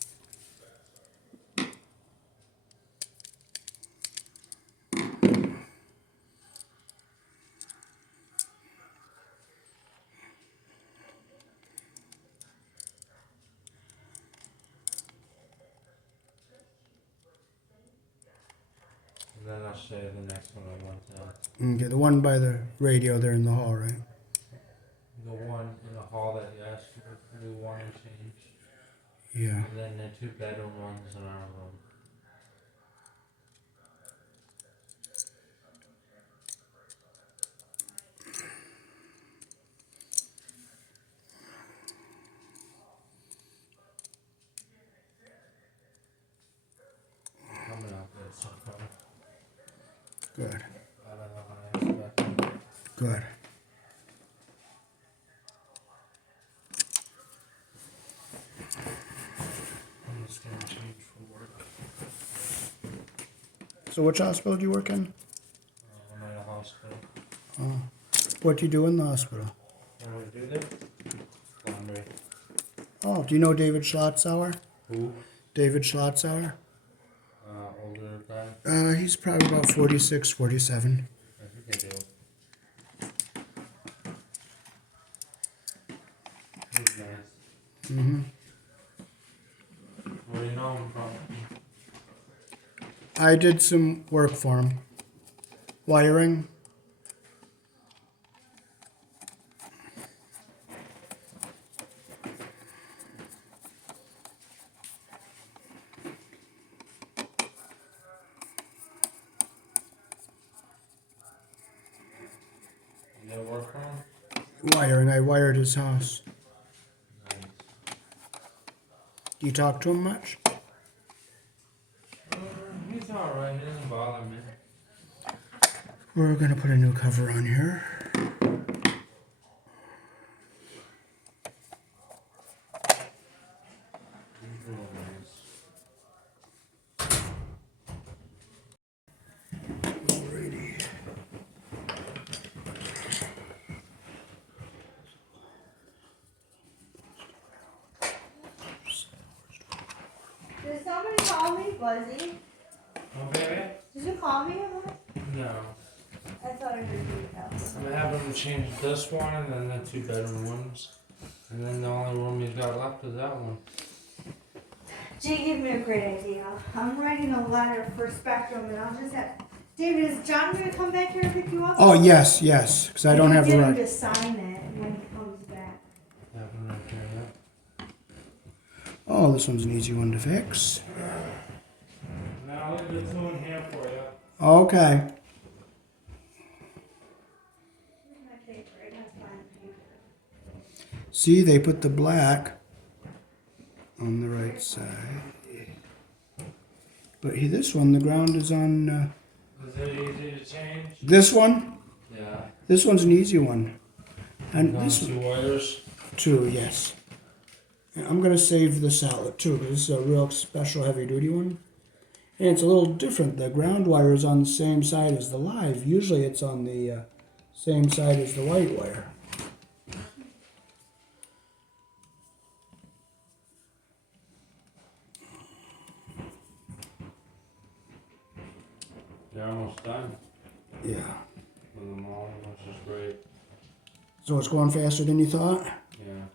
And then I'll show you the next one I want to. Okay, the one by the radio there in the hall, right? The one in the hall that you asked for the one and change. Yeah. And then the 2-bedroom ones in our room. Coming out there so far. Good. I don't know how I expected. Good. I'm just gonna change for work. So which hospital do you work in? I'm at a hospital. Oh. What do you do in the hospital? What do I do there? Laundry. Oh, do you know David Schlotzauer? Who? David Schlotzauer? Older guy? He's probably about 46, 47. I think I do. He's nice. Mm-hmm. Where do you know him from? I did some work for him. Wiring. You ever work for him? Wiring. I wired his house. Nice. Do you talk to him much? He's alright, he doesn't bother me. We're gonna put a new cover on here. He's real nice. Alrighty. Did somebody call me, Buzzy? Oh, baby? Did you call me? No. I thought I heard you tell. I'm gonna have him change this one and then the 2-bedroom ones. And then the only room he's got left is that one. Jay gave me a great idea. I'm writing a letter for Spectrum, and I'll just have. David, is John going to come back here and pick you up? Oh, yes, yes, because I don't have the Get him right. to sign it when he comes back. Have him right there, Oh, this one's an easy one to fix. yeah. Now leave the 2 in here for you. Okay. Here's my paper. I gotta find the paper. See, they put the black on the right side. But this one, the ground is on Is it easy to change? this one. Yeah. This one's an easy one. And Down this 2 one, wires. too, yes. And I'm going to save this outlet, too, because this is a real special heavy-duty one. And it's a little different. The ground wire is on the same side as the live. Usually it's on the same side as the white wire. You're almost done Yeah. with them all, which is great. So it's going faster than you thought? Yeah.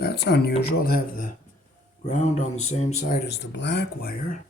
So that's unusual to have the ground on the same side as the black wire.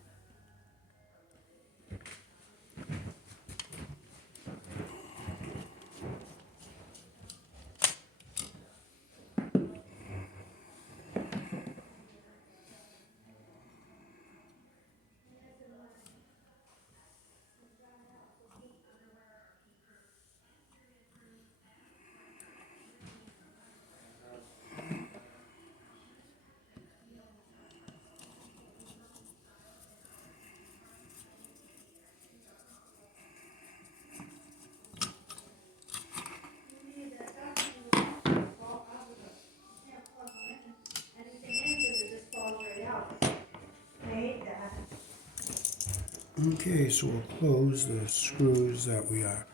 Okay, so we'll close the screws that we are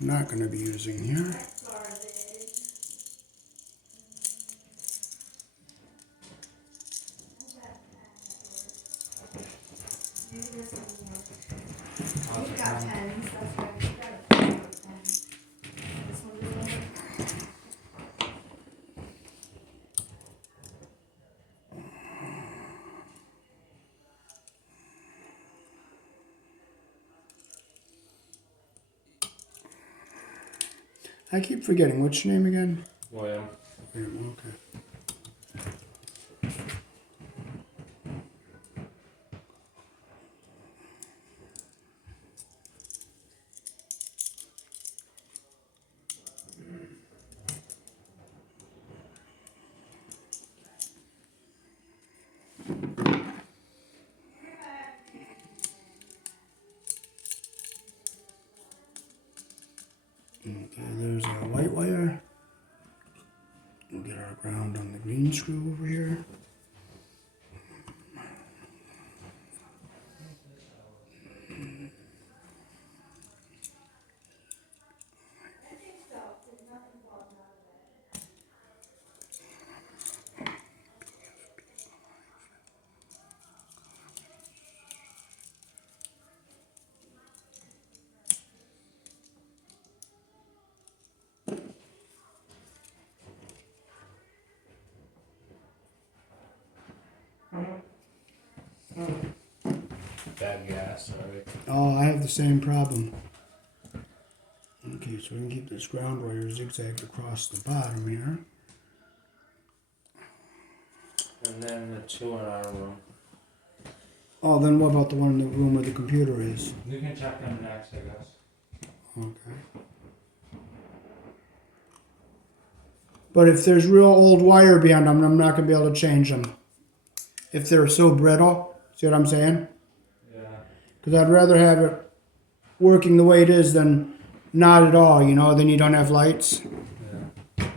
not going to be using here. You've got pens, that's right. You've got a pen. This one is over. I keep forgetting, what's your name again? William. William, okay. Okay, there's our white wire. We'll get our ground on the green screw over here. Bad gas, sorry. Oh, I have the same problem. Okay, so we can keep this ground wire zigzagged across the bottom here. And then the two in our room. Oh, then what about the one in the room where the computer is? You can check them next, I guess. Okay. But if there's real old wire beyond them, I'm not going to be able to change them. If they're so brittle, see what I'm saying? Yeah. Because I'd rather have it working the way it is than not at all, you know, then you don't have lights. Yeah.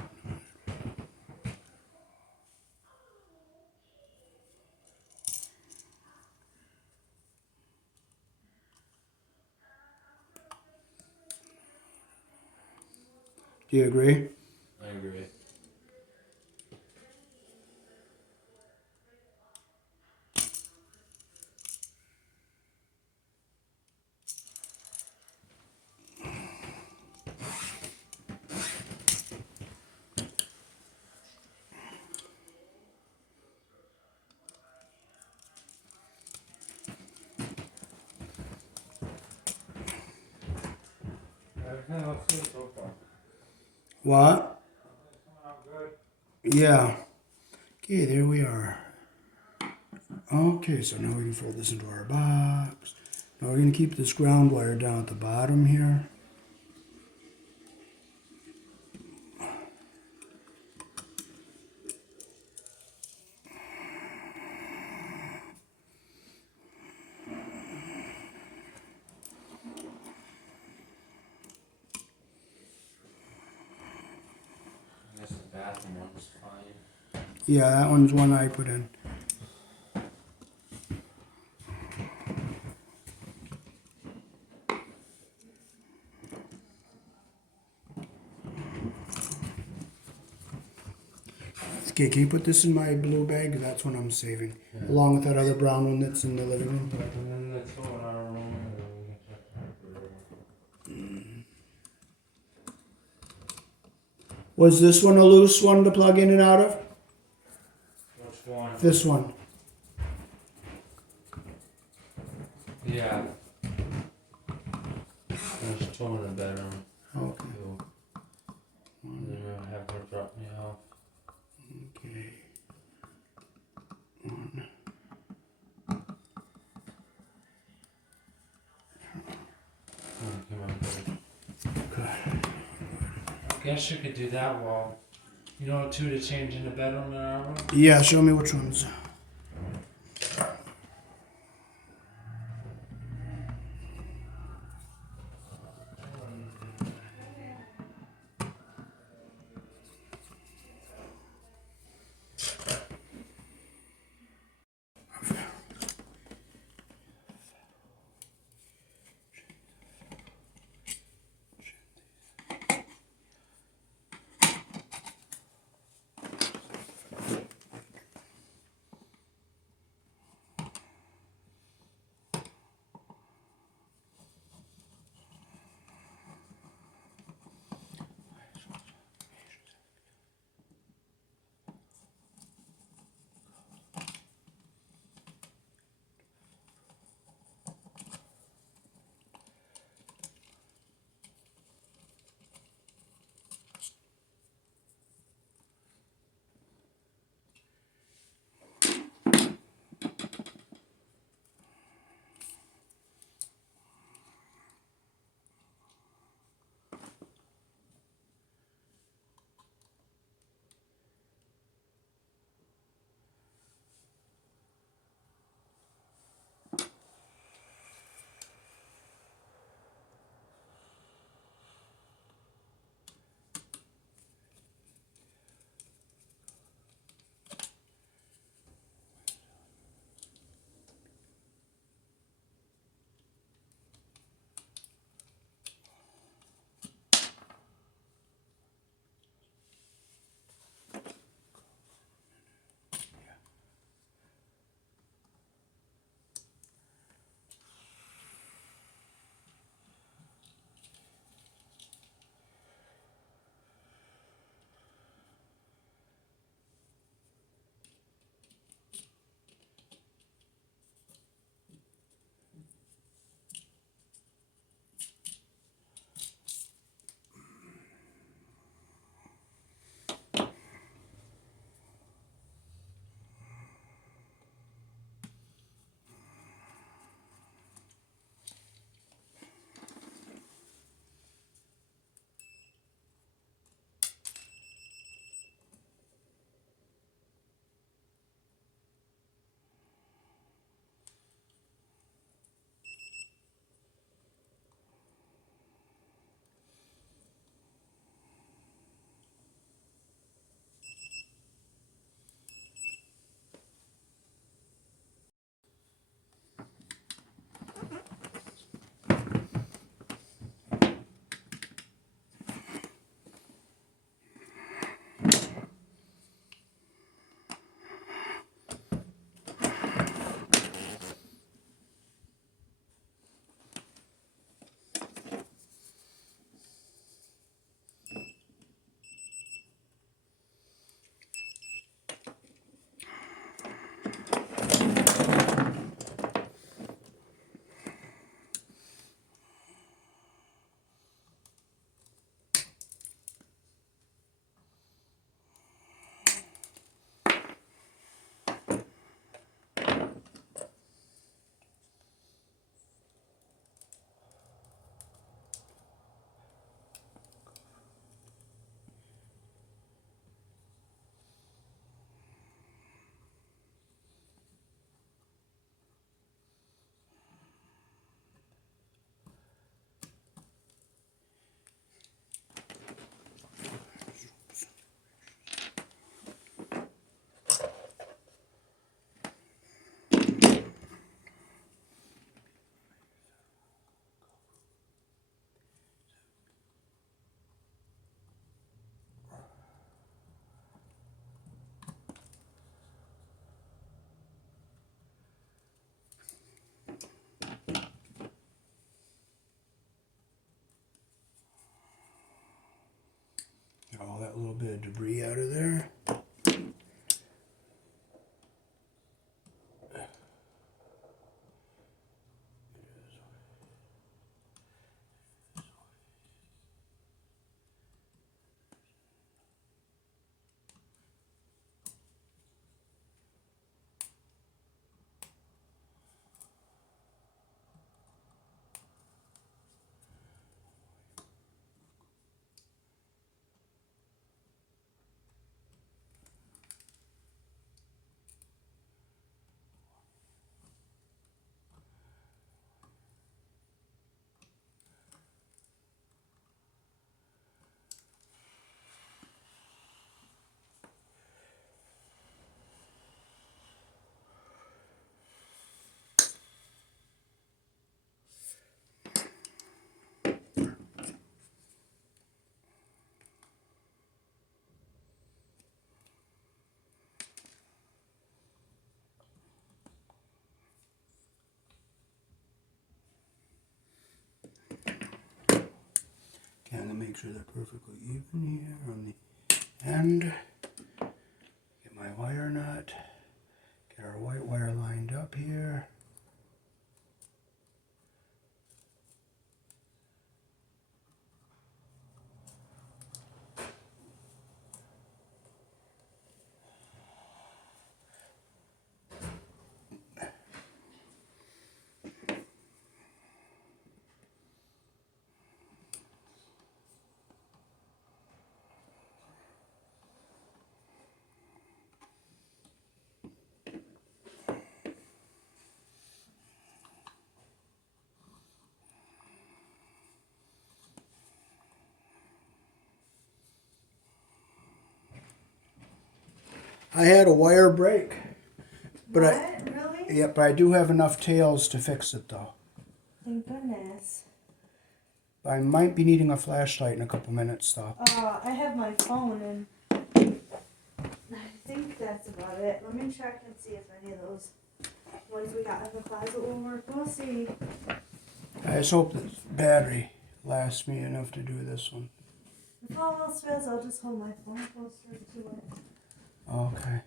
Do you agree? I agree. Everything looks good so far. What? Everything's coming out good. Yeah. Okay, there we are. Okay, so now we can fold this into our box. Now we're going to keep this ground wire down at the bottom here. I guess the bathroom one's fine. Yeah, that one's one I put in. Okay, can you put this in my blue bag? That's what I'm saving. Yeah. Along with that other brown one that's in the living room. And then the two in our room, and then we can check our room. Was this one a loose one to plug in and out of? one? This one. Yeah. There's two in the bedroom. Okay. Two. And then I'll have her drop me off. Okay. One. Come on, good. Okay. Guess you could do that wall. You know, two to change in the bedroom in our room? Yeah, show me which ones. Get all that little bit of debris out of there. make sure they're perfectly even here on the end. Get my wire nut. Get our white wire lined up here. I had a wire break. But Really? Yeah, but I do have enough tails to fix it though. Thank goodness. I might be needing a flashlight in a couple minutes though. I have my phone and I think that's about it. Let me check and see if any of those ones we got in the closet will work. We'll see. I just hope the battery lasts me enough to do this one. If all else fails, I'll just hold my phone closer to it. Okay.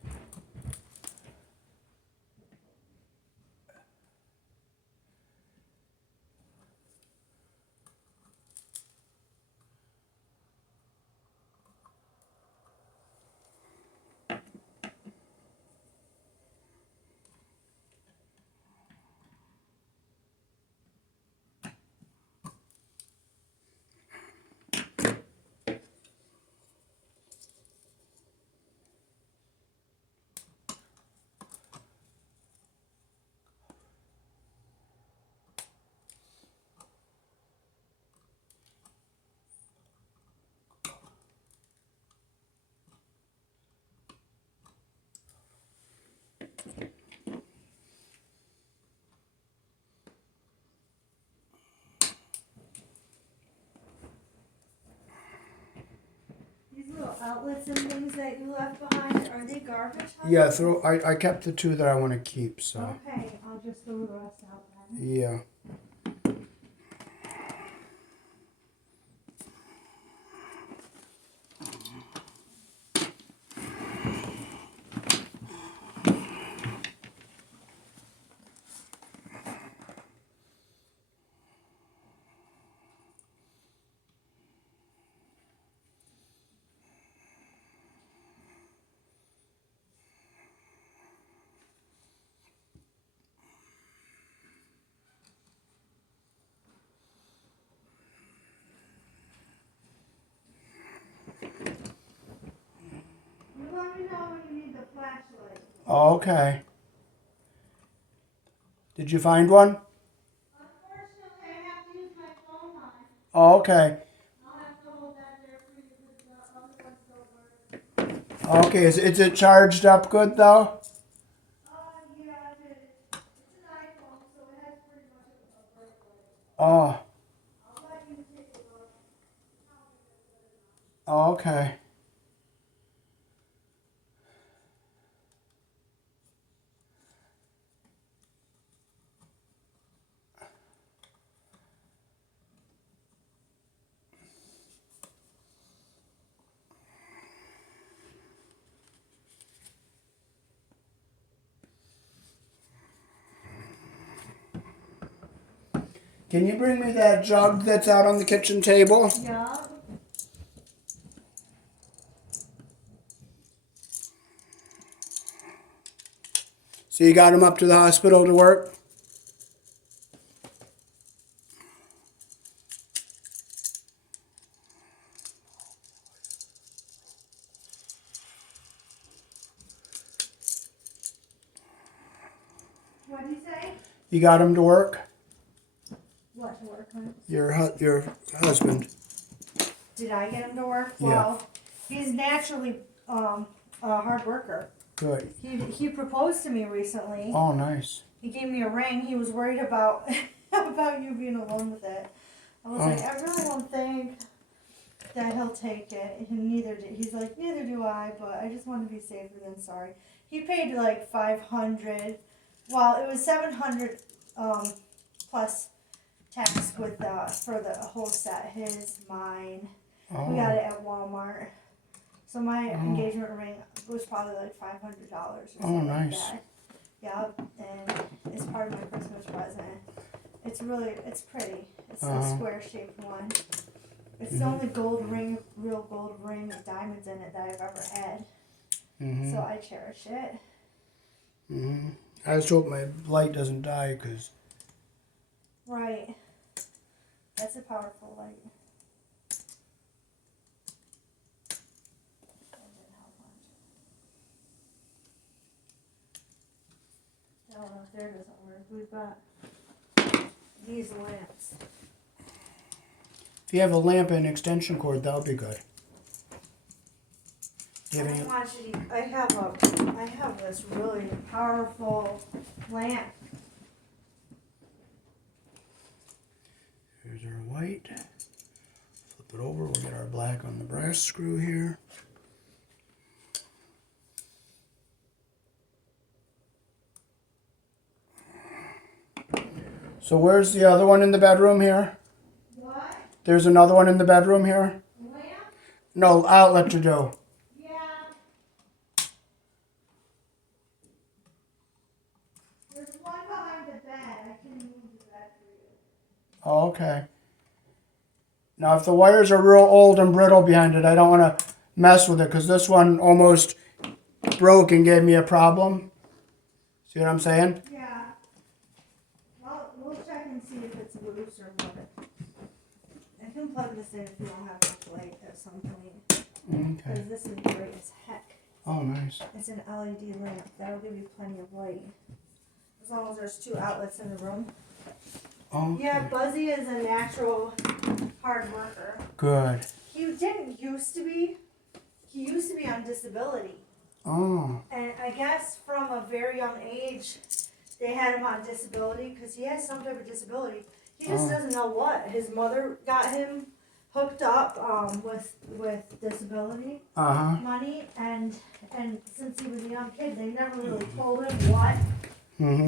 These little outlets and things that you left behind, are they garbage? Yeah, I kept the two that I want to keep, so. Okay, I'll just throw the rest out then. Yeah. You let me know when you need the flashlight. Okay. Did you find one? Unfortunately, I have to use my phone line. Okay. I'll have to hold that there for you because the other ones don't work. Okay, is it charged up good though? Yeah, it is. It's an iPhone, so it has pretty much a bright light. Oh, I'll let you take a look. okay. Can you bring me that jug that's out on the kitchen table? Yeah. So you got him up to the hospital to work? What did you say? You got him to work? What to work on? Your husband. Did I get him to work? Yeah. Well, he's naturally a hard worker. Good. He proposed to me recently. Oh, nice. He gave me a ring. He was worried about about you being alone with it. I was like, I really don't think that he'll take it. And neither did. He's like, neither do I. But I just want to be safer than sorry. He paid like $500. Well, it was $700 plus tax with for the whole set. His, mine, We got Oh, it at Walmart. So my engagement ring was probably like $500 or something nice. like that. Yep, and it's part of my Christmas present. It's pretty. It's a square shaped one. It's the only real gold ring with diamonds in it that I've ever had. So I cherish it. I just hope my light doesn't die, because Right. That's a powerful light. I don't know if there doesn't work. We've got these lamps. if you have a lamp and extension cord, that would be good. Do you have any? I have this really powerful lamp. Here's our white. Flip it over. We'll get our black on the brass screw here. So where's the other one in the bedroom here? What? There's another one in the bedroom here? Lamp? No, outlet to do. Yeah. There's one behind the bed. I can move the bed for you. Oh, okay. Now, if the wires are real old and brittle behind it, I don't want to mess with it, because this one almost broke and gave me a problem. See what I'm saying? Yeah. Well, we'll check and see if it's loose or what. I can plug this in if you don't have enough light at some point. Okay. Because this is bright as heck. Oh, nice. It's an LED lamp. That'll give you plenty of light. As long as there's 2 outlets in the room. Oh, okay. Yeah, Buzzy is a natural hard worker. Good. He didn't used to be. He used to be on disability. Oh. And I guess from a very young age, they had him on disability because he has some type of disability. He just doesn't know what. His mother got him hooked up with disability money, and since he was a young kid, they never really told him what.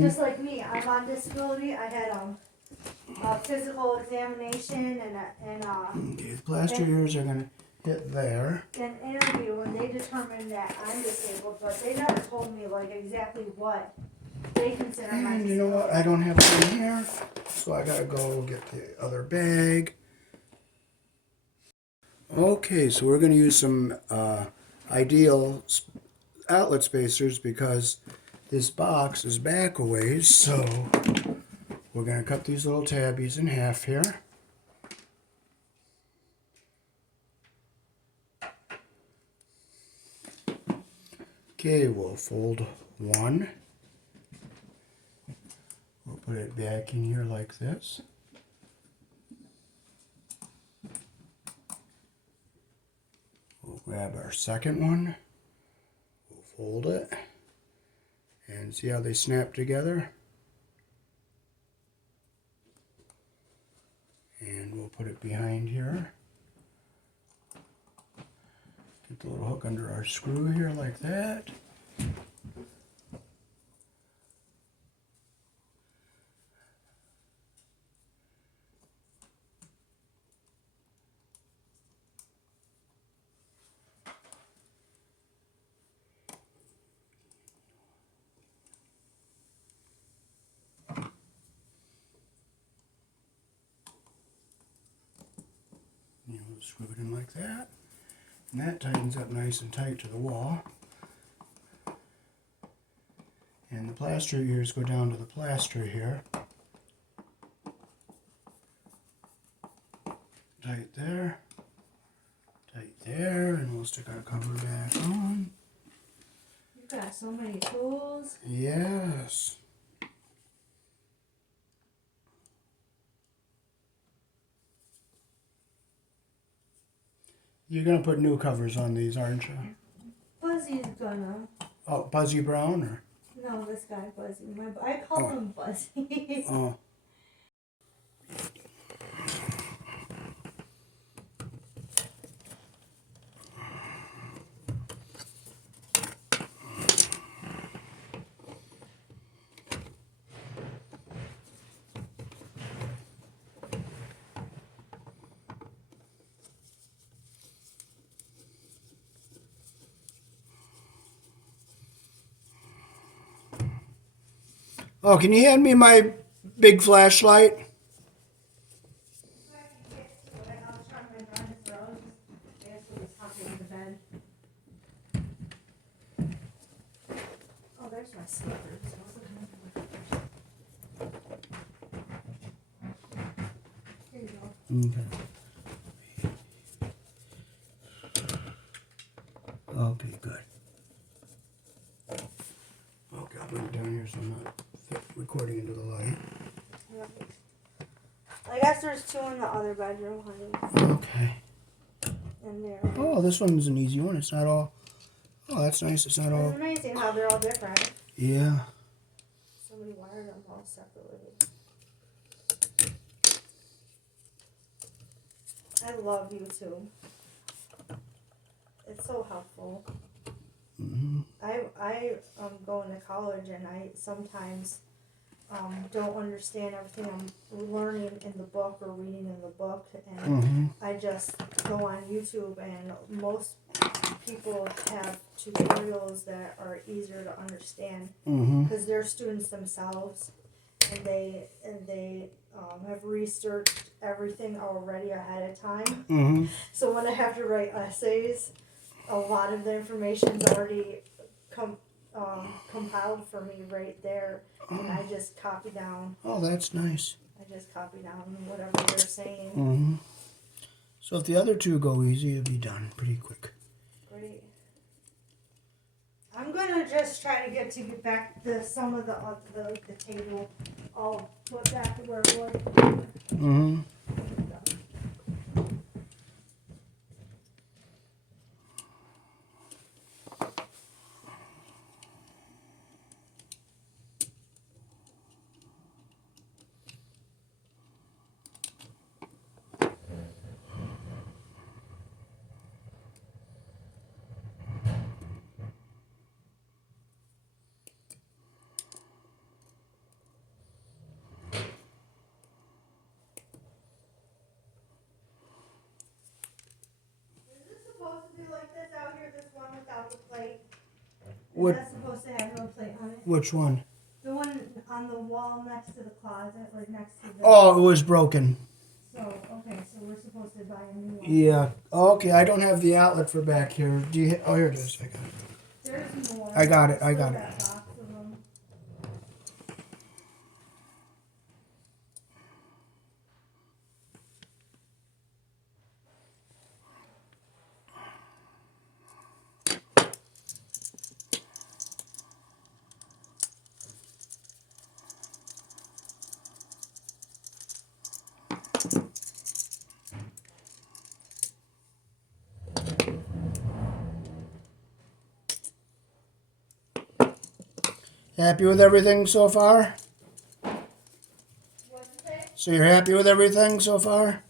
Just like me, I'm on disability. I had a physical examination and Okay, the plaster ears are going to hit there. an interview, and they determined that I'm disabled, but they never told me like exactly what they consider my And you know what? I don't have it in here, so I got to go get the other bag. Okay, so we're going to use some ideal outlet spacers, because this box is back a ways, so we're going to cut these little tabbies in half here. Okay, we'll fold one. We'll put it back in here like this. We'll grab our second one. We'll fold it. And see how they snap together? And we'll put it behind here. Get the little hook under our screw here like that. You know, screw it in like that. And that tightens up nice and tight to the wall. And the plaster ears go down to the plaster here. Tight there. Tight there. And we'll stick our cover back on. You've got so many tools. Yes. You're going to put new covers on these, aren't you? Buzzy's gonna. Oh, Buzzy Brown? Or? No, this guy Buzzy. I call him Buzzy. Oh. Oh, can you hand me my big flashlight? Oh, there's my slippers. Here you go. Okay. Okay, good. Okay, I'll bring it down here so I'm not recording into the light. I guess there's 2 in the other bedroom, honey. Okay. And there. Oh, this one's an easy one. It's not all. Oh, that's nice. It's not It's all. amazing how they're all different. Yeah. Somebody wired them all separately. I love YouTube. It's so helpful. I going to college and I sometimes don't understand everything I'm learning in the book or reading in the book, and I just go on YouTube, and most people have tutorials that are easier to understand because they're students themselves, and they have researched everything already ahead of time. So when I have to write essays, a lot of the information's already compiled for me right there, and I just copy down. Oh, that's nice. I just copy down whatever they're saying. So if the other 2 go easy, it'll be done pretty quick. Great. I'm gonna just try to get back some of the table all put back to where it was. Supposed to be like this out here, this one without the plate? What? That's supposed to have no plate on it? Which one? The one on the wall next to the closet, like next to the... Oh, it was broken. So, okay, so we're supposed to buy a new one. Yeah. Okay, I don't have the outlet for back here. Do you? Oh, here it is. I got it. There's more. I got it. I got Still it. that box of them. Happy with everything so far? What'd you say? So you're happy with everything so far?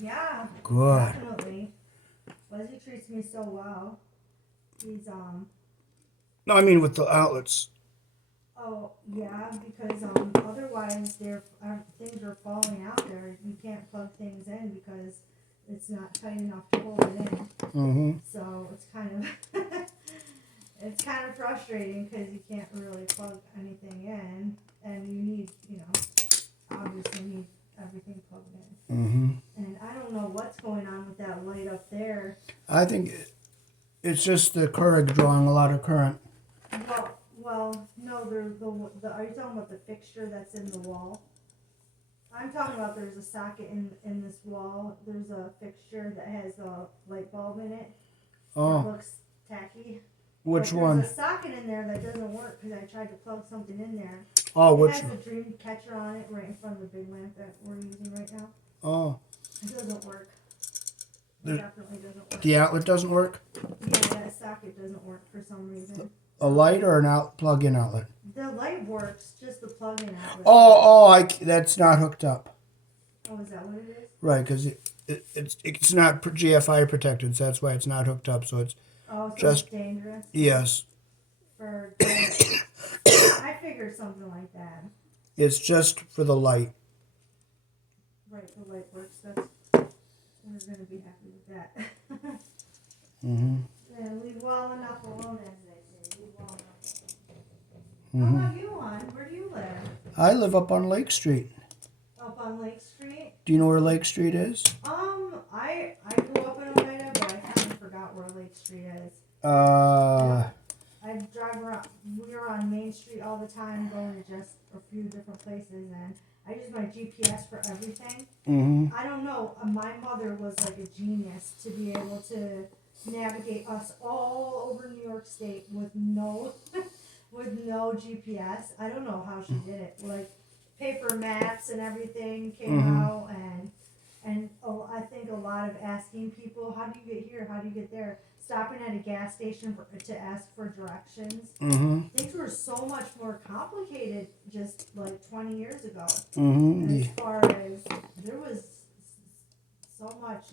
Yeah. Good. Definitely. Leslie treats me so well. He's, No, I mean with the outlets. oh, yeah, because, otherwise things are falling out there. You can't plug things in because it's not tight enough to hold it in. So it's kind of, it's kind of frustrating because you can't really plug anything in, and you need, obviously need everything plugged in. And I don't know what's going on with that light up there. I think it's just the Keurig drawing a lot of current. Well, no, are you talking about the fixture that's in the wall? I'm talking about there's a socket in this wall. There's a fixture that has a light bulb in it. Oh. It looks tacky. Which But one? There's a socket in there that doesn't work because I tried to plug something in there. Oh, It which has one? a dream catcher on it right in front of the big lamp that we're using right now. Oh. It doesn't work. It The- definitely doesn't work. The outlet doesn't work? Yeah, that socket doesn't work for some reason. A light or an plug-in outlet? The light works, just the plug-in outlet. That's not hooked up. Oh, is that what it is? Right, because it's not GFI protected, so that's why it's not hooked up. So it's Oh, so just it's dangerous yes, for... I figured something like that. it's just for the light. Right, the light works. We're going to be happy with that. And leave well enough alone, as they say. Leave well enough alone. How about you, hon? Where do you live? I live up on Lake Street. Up on Lake Street. Do you know where Lake Street is? I grew up in Oneida, but I kind of forgot where Lake Street is. I drive around. We were on Main Street all the time, going to just a few different places, and I use my GPS for everything. Mm-hmm. I don't know. My mother was like a genius to be able to navigate us all over New York State with no with no GPS. I don't know how she did it. Like paper maps and everything came out, and I think a lot of asking people, how do you get here? How do you get there? Stopping at a gas station to ask for directions. Mm-hmm. Things were so much more complicated just like 20 years ago. Mm-hmm. As far as there was so much,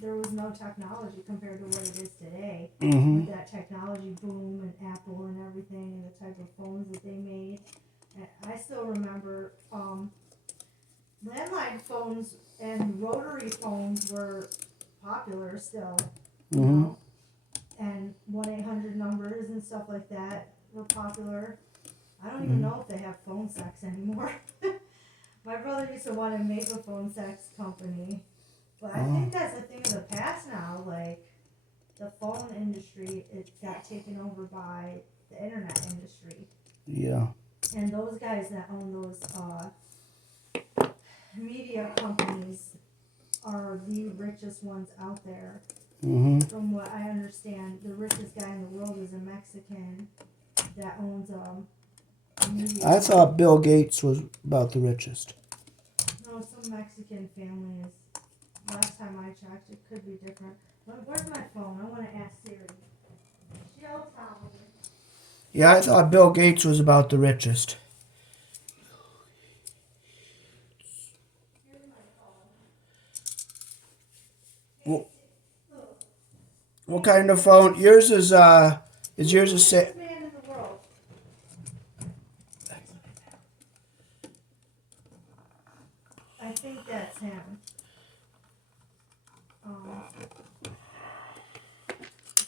there was no technology compared to what it is today. Mm-hmm. With that technology boom and Apple and everything and the type of phones that they made. And I still remember landline phones and rotary phones were popular still, you know, and 1-800 numbers and stuff like that were popular. I don't even know if they have phone sex anymore. My brother used to want to make a phone sex company, but I think that's a thing of the past now. Like the phone industry, it got taken over by the internet industry. Yeah. And those guys that own those media companies are the richest ones out there. Mm-hmm. From what I understand, the richest guy in the world is a Mexican that owns media. I thought Bill Gates was about the richest. No, some Mexican family is. Last time I checked, it could be different. Where's my phone? I want to ask Siri. She'll tell me. Yeah, I thought Bill Gates was about the richest. Here's my phone. What kind of phone? Yours is yours a Richest man in the world. I think that's him.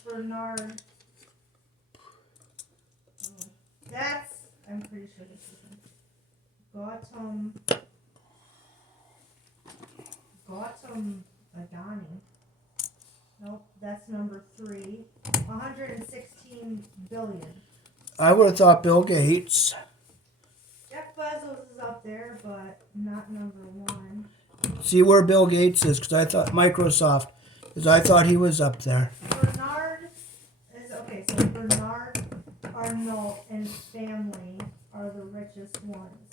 Bernard. That's, I'm pretty sure this is him. Gautam Adani. Nope, that's number 3. 116 billion. I would have thought Bill Gates. Jeff Bezos is up there, but not number 1. See where Bill Gates is, because I thought Microsoft, because I thought he was up there. Bernard is, okay, so Bernard Arnault and family are the richest ones.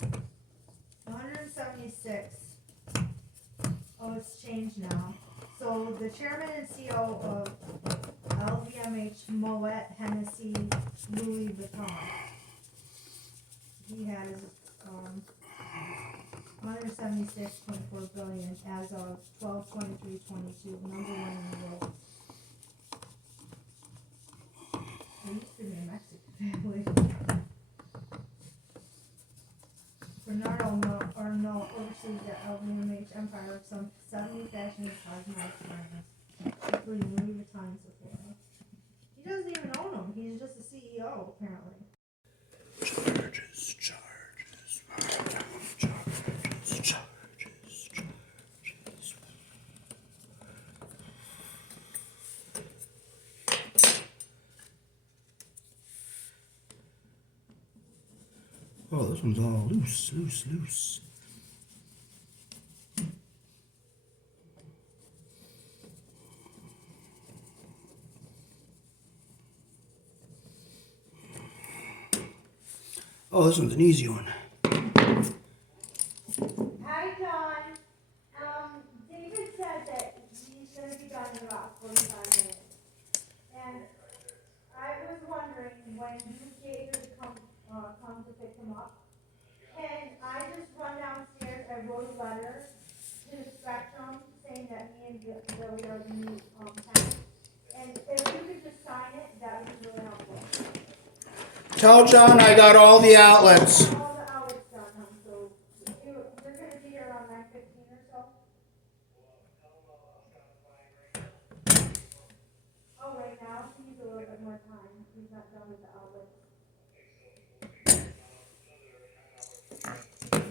176. Oh, it's changed now. So the chairman and CEO of LVMH, Moet Hennessy Louis Vuitton. He has 176.4 billion as of 12/23/22, number 1 in the world. There used to be a Mexican family. Bernard Arnault oversees the LVMH empire of some 70 fashion and cosmetic brands, including Louis Vuitton and Sephora. He doesn't even own them. He's just a CEO, apparently. Charges. Oh, this one's all loose. Oh, this one's an easy one. Hi, John. David said that he's going to be done in about 45 minutes. And I was wondering when you gave her to come to pick him up, can I just run downstairs? I wrote a letter to Spectrum saying that me and Billy are the new tenants. And if you could just sign it, that would be really helpful. Tell John I got all the outlets. All the outlets done, so you're going to be here around 9:15 or so? Oh, right now? He needs a little bit more time. He's not done with the outlets.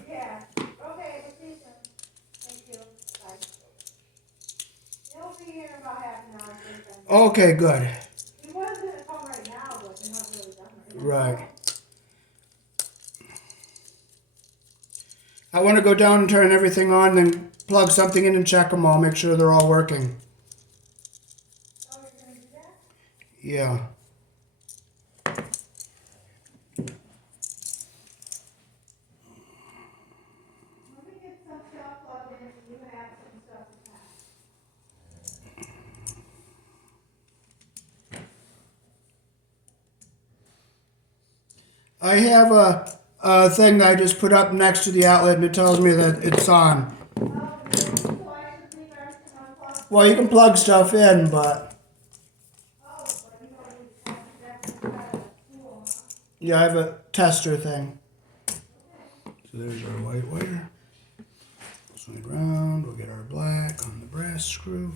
Yeah, okay, we'll see you soon. Thank you, bye. He'll be here in about half an hour, I think. Okay, good. He was gonna come right now, but he's not really done right now. Right. I want to go down and turn everything on, then plug something in and check them all, make sure they're all working. Oh, you're gonna do that? Yeah. Let me get some stuff plugged in, so you have some stuff to pass. I have a thing that I just put up next to the outlet and it tells me that it's on. Oh, really? So I should leave everything unplugged? Well, you can plug stuff in, but Oh, but you don't need to that's kind of a tool, huh? yeah, I have a tester thing. So there's our white wire. Swing it around, we'll get our black on the brass screw.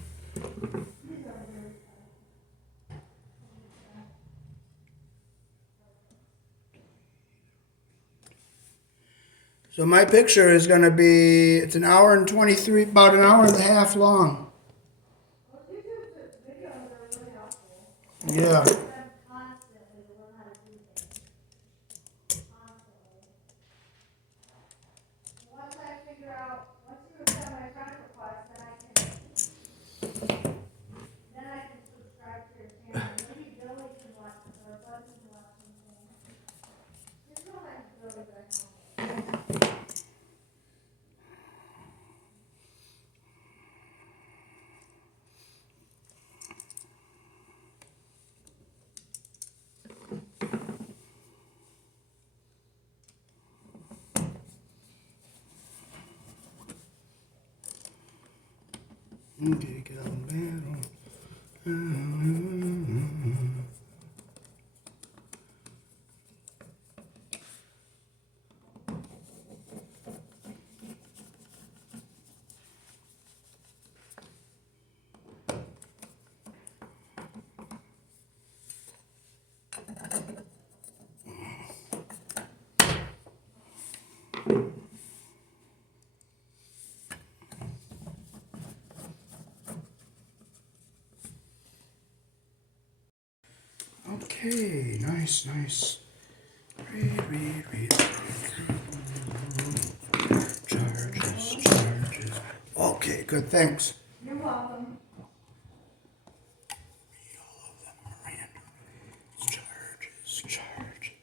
So my picture is going to be, it's an hour and 23, about an hour and a half long. Well, YouTube's videos are really helpful. Yeah. I them constantly to learn how to do things. Constantly. Once I figure out, once you accept my friend request, then I can subscribe to your channel. Maybe Billy can watch it, or Bud can watch something. Just don't like Billy back home. Okay, get on battle. Okay, nice, nice. Read. Charges. Okay, good, thanks. You're welcome. Charge.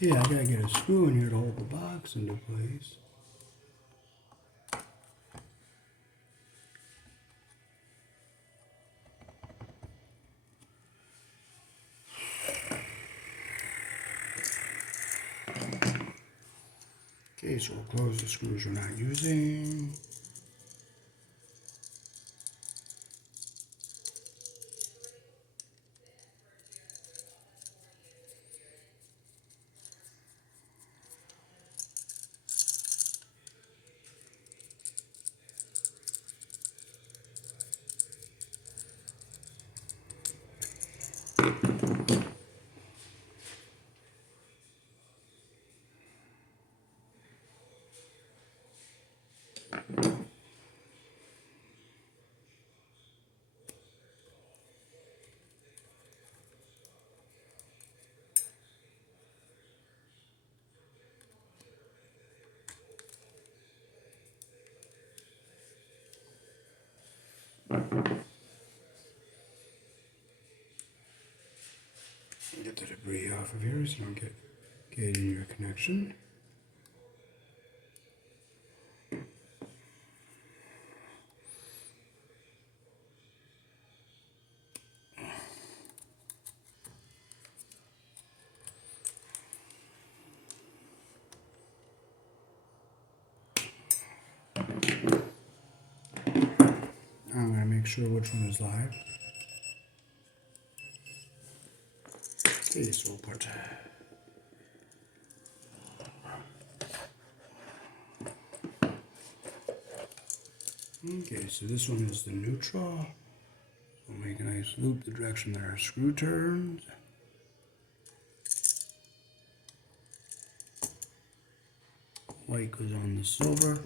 Yeah, I gotta get a screw in here to hold the box into place. Okay, Okay, so we'll close the screws we're not using. Get the debris off of here so you don't get in your connection. I'm going to make sure which one is live. Okay, so we'll put okay, so this one is the neutral. We'll make a nice loop the direction that our screw turns. White goes on the silver.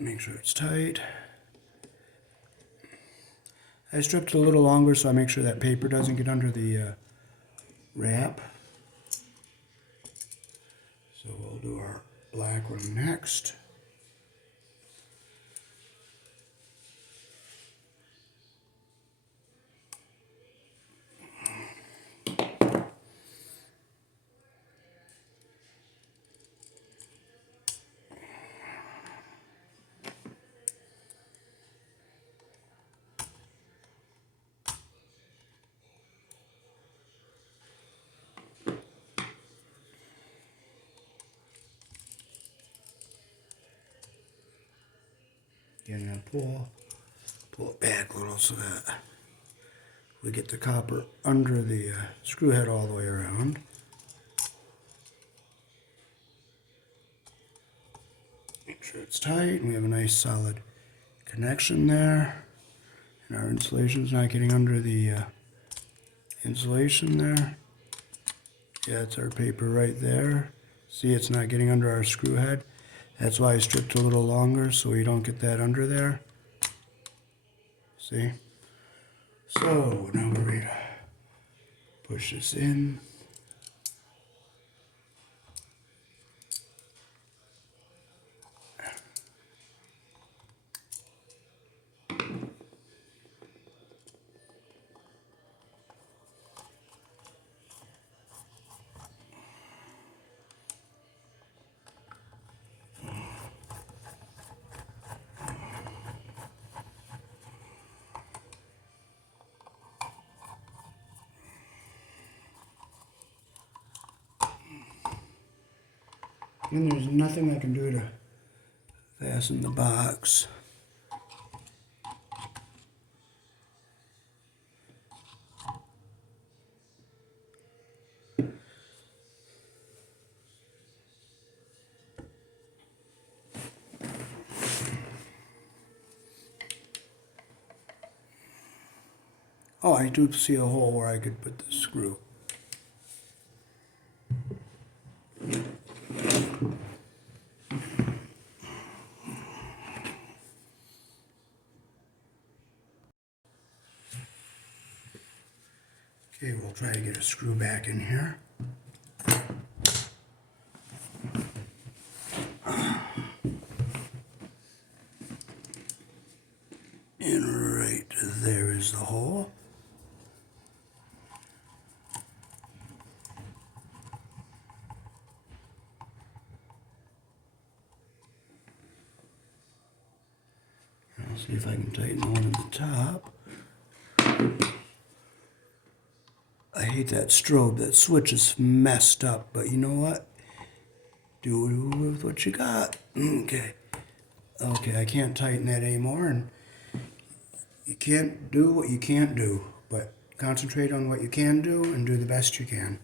Make sure it's tight. I stripped it a little longer so I make sure that paper doesn't get under the wrap. So we'll do our black one next. Again, pull it back a little so that we get the copper under the screw head all the way around. Make sure it's tight and we have a nice solid connection there. And our insulation's not getting under the insulation there. Yeah, it's our paper right there. See, it's not getting under our screw head. That's why I stripped a little longer so we don't get that under there. See? So now we're ready to push this in. And there's nothing I can do to fasten the box. Oh, I do see a hole where I could put the screw. Okay, we'll try to get a screw back in here. And right There is the hole. I'll see if I can tighten the one at the top. I hate that strobe. That switch is messed up, but you know what? Do with what you got. Okay. Okay, I can't tighten that anymore, and you can't do what you can't do, but concentrate on what you can do and do the best you can.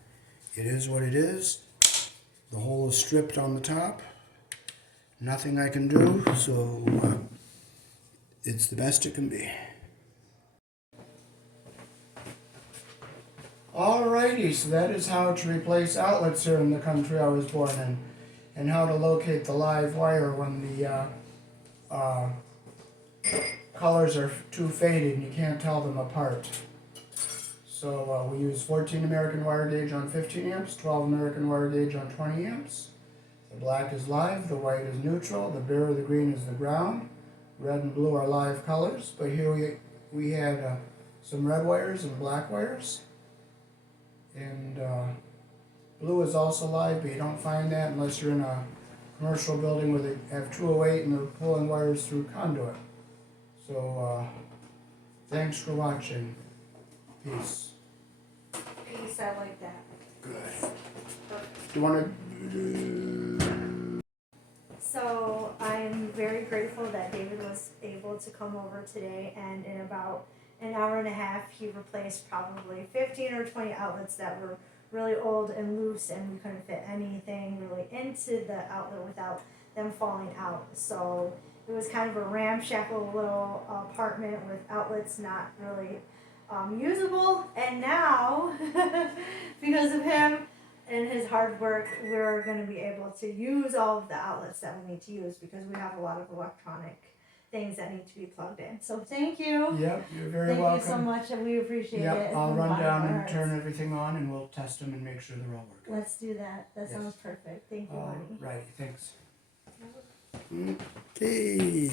It is what it is. The hole is stripped on the top. Nothing I can do, so it's the best it can be. Alrighty, so that is how to replace outlets here in the country I was born in, and how to locate the live wire when the colors are too faded and you can't tell them apart. So we use 14 American wire gauge on 15 amps, 12 American wire gauge on 20 amps. The black is live, the white is neutral, the beer or the green is the ground. Red and blue are live colors, but here we had some red wires and black wires. And blue is also live, but you don't find that unless you're in a commercial building where they have 208 and they're pulling wires through conduit. So thanks for watching. Peace. Peace, I like that. Good. Do you want to? So I'm very grateful that David was able to come over today, and in about an hour and a half he replaced probably 15 or 20 outlets that were really old and loose, and we couldn't fit anything really into the outlet without them falling out. So it was kind of a ramshackle little apartment with outlets not really usable, and now because of him and his hard work, we're going to be able to use all of the outlets that we need to use, because we have a lot of electronic things that need to be plugged in. So thank you. Yep, you're very Thank welcome. you so much, and we appreciate it. Yep, I'll from run the bottom down of our and hearts. turn everything on, and we'll test them and make sure they're all working. Let's do that. That Yes. sounds perfect. Thank you, All Marty. right, thanks. Okay.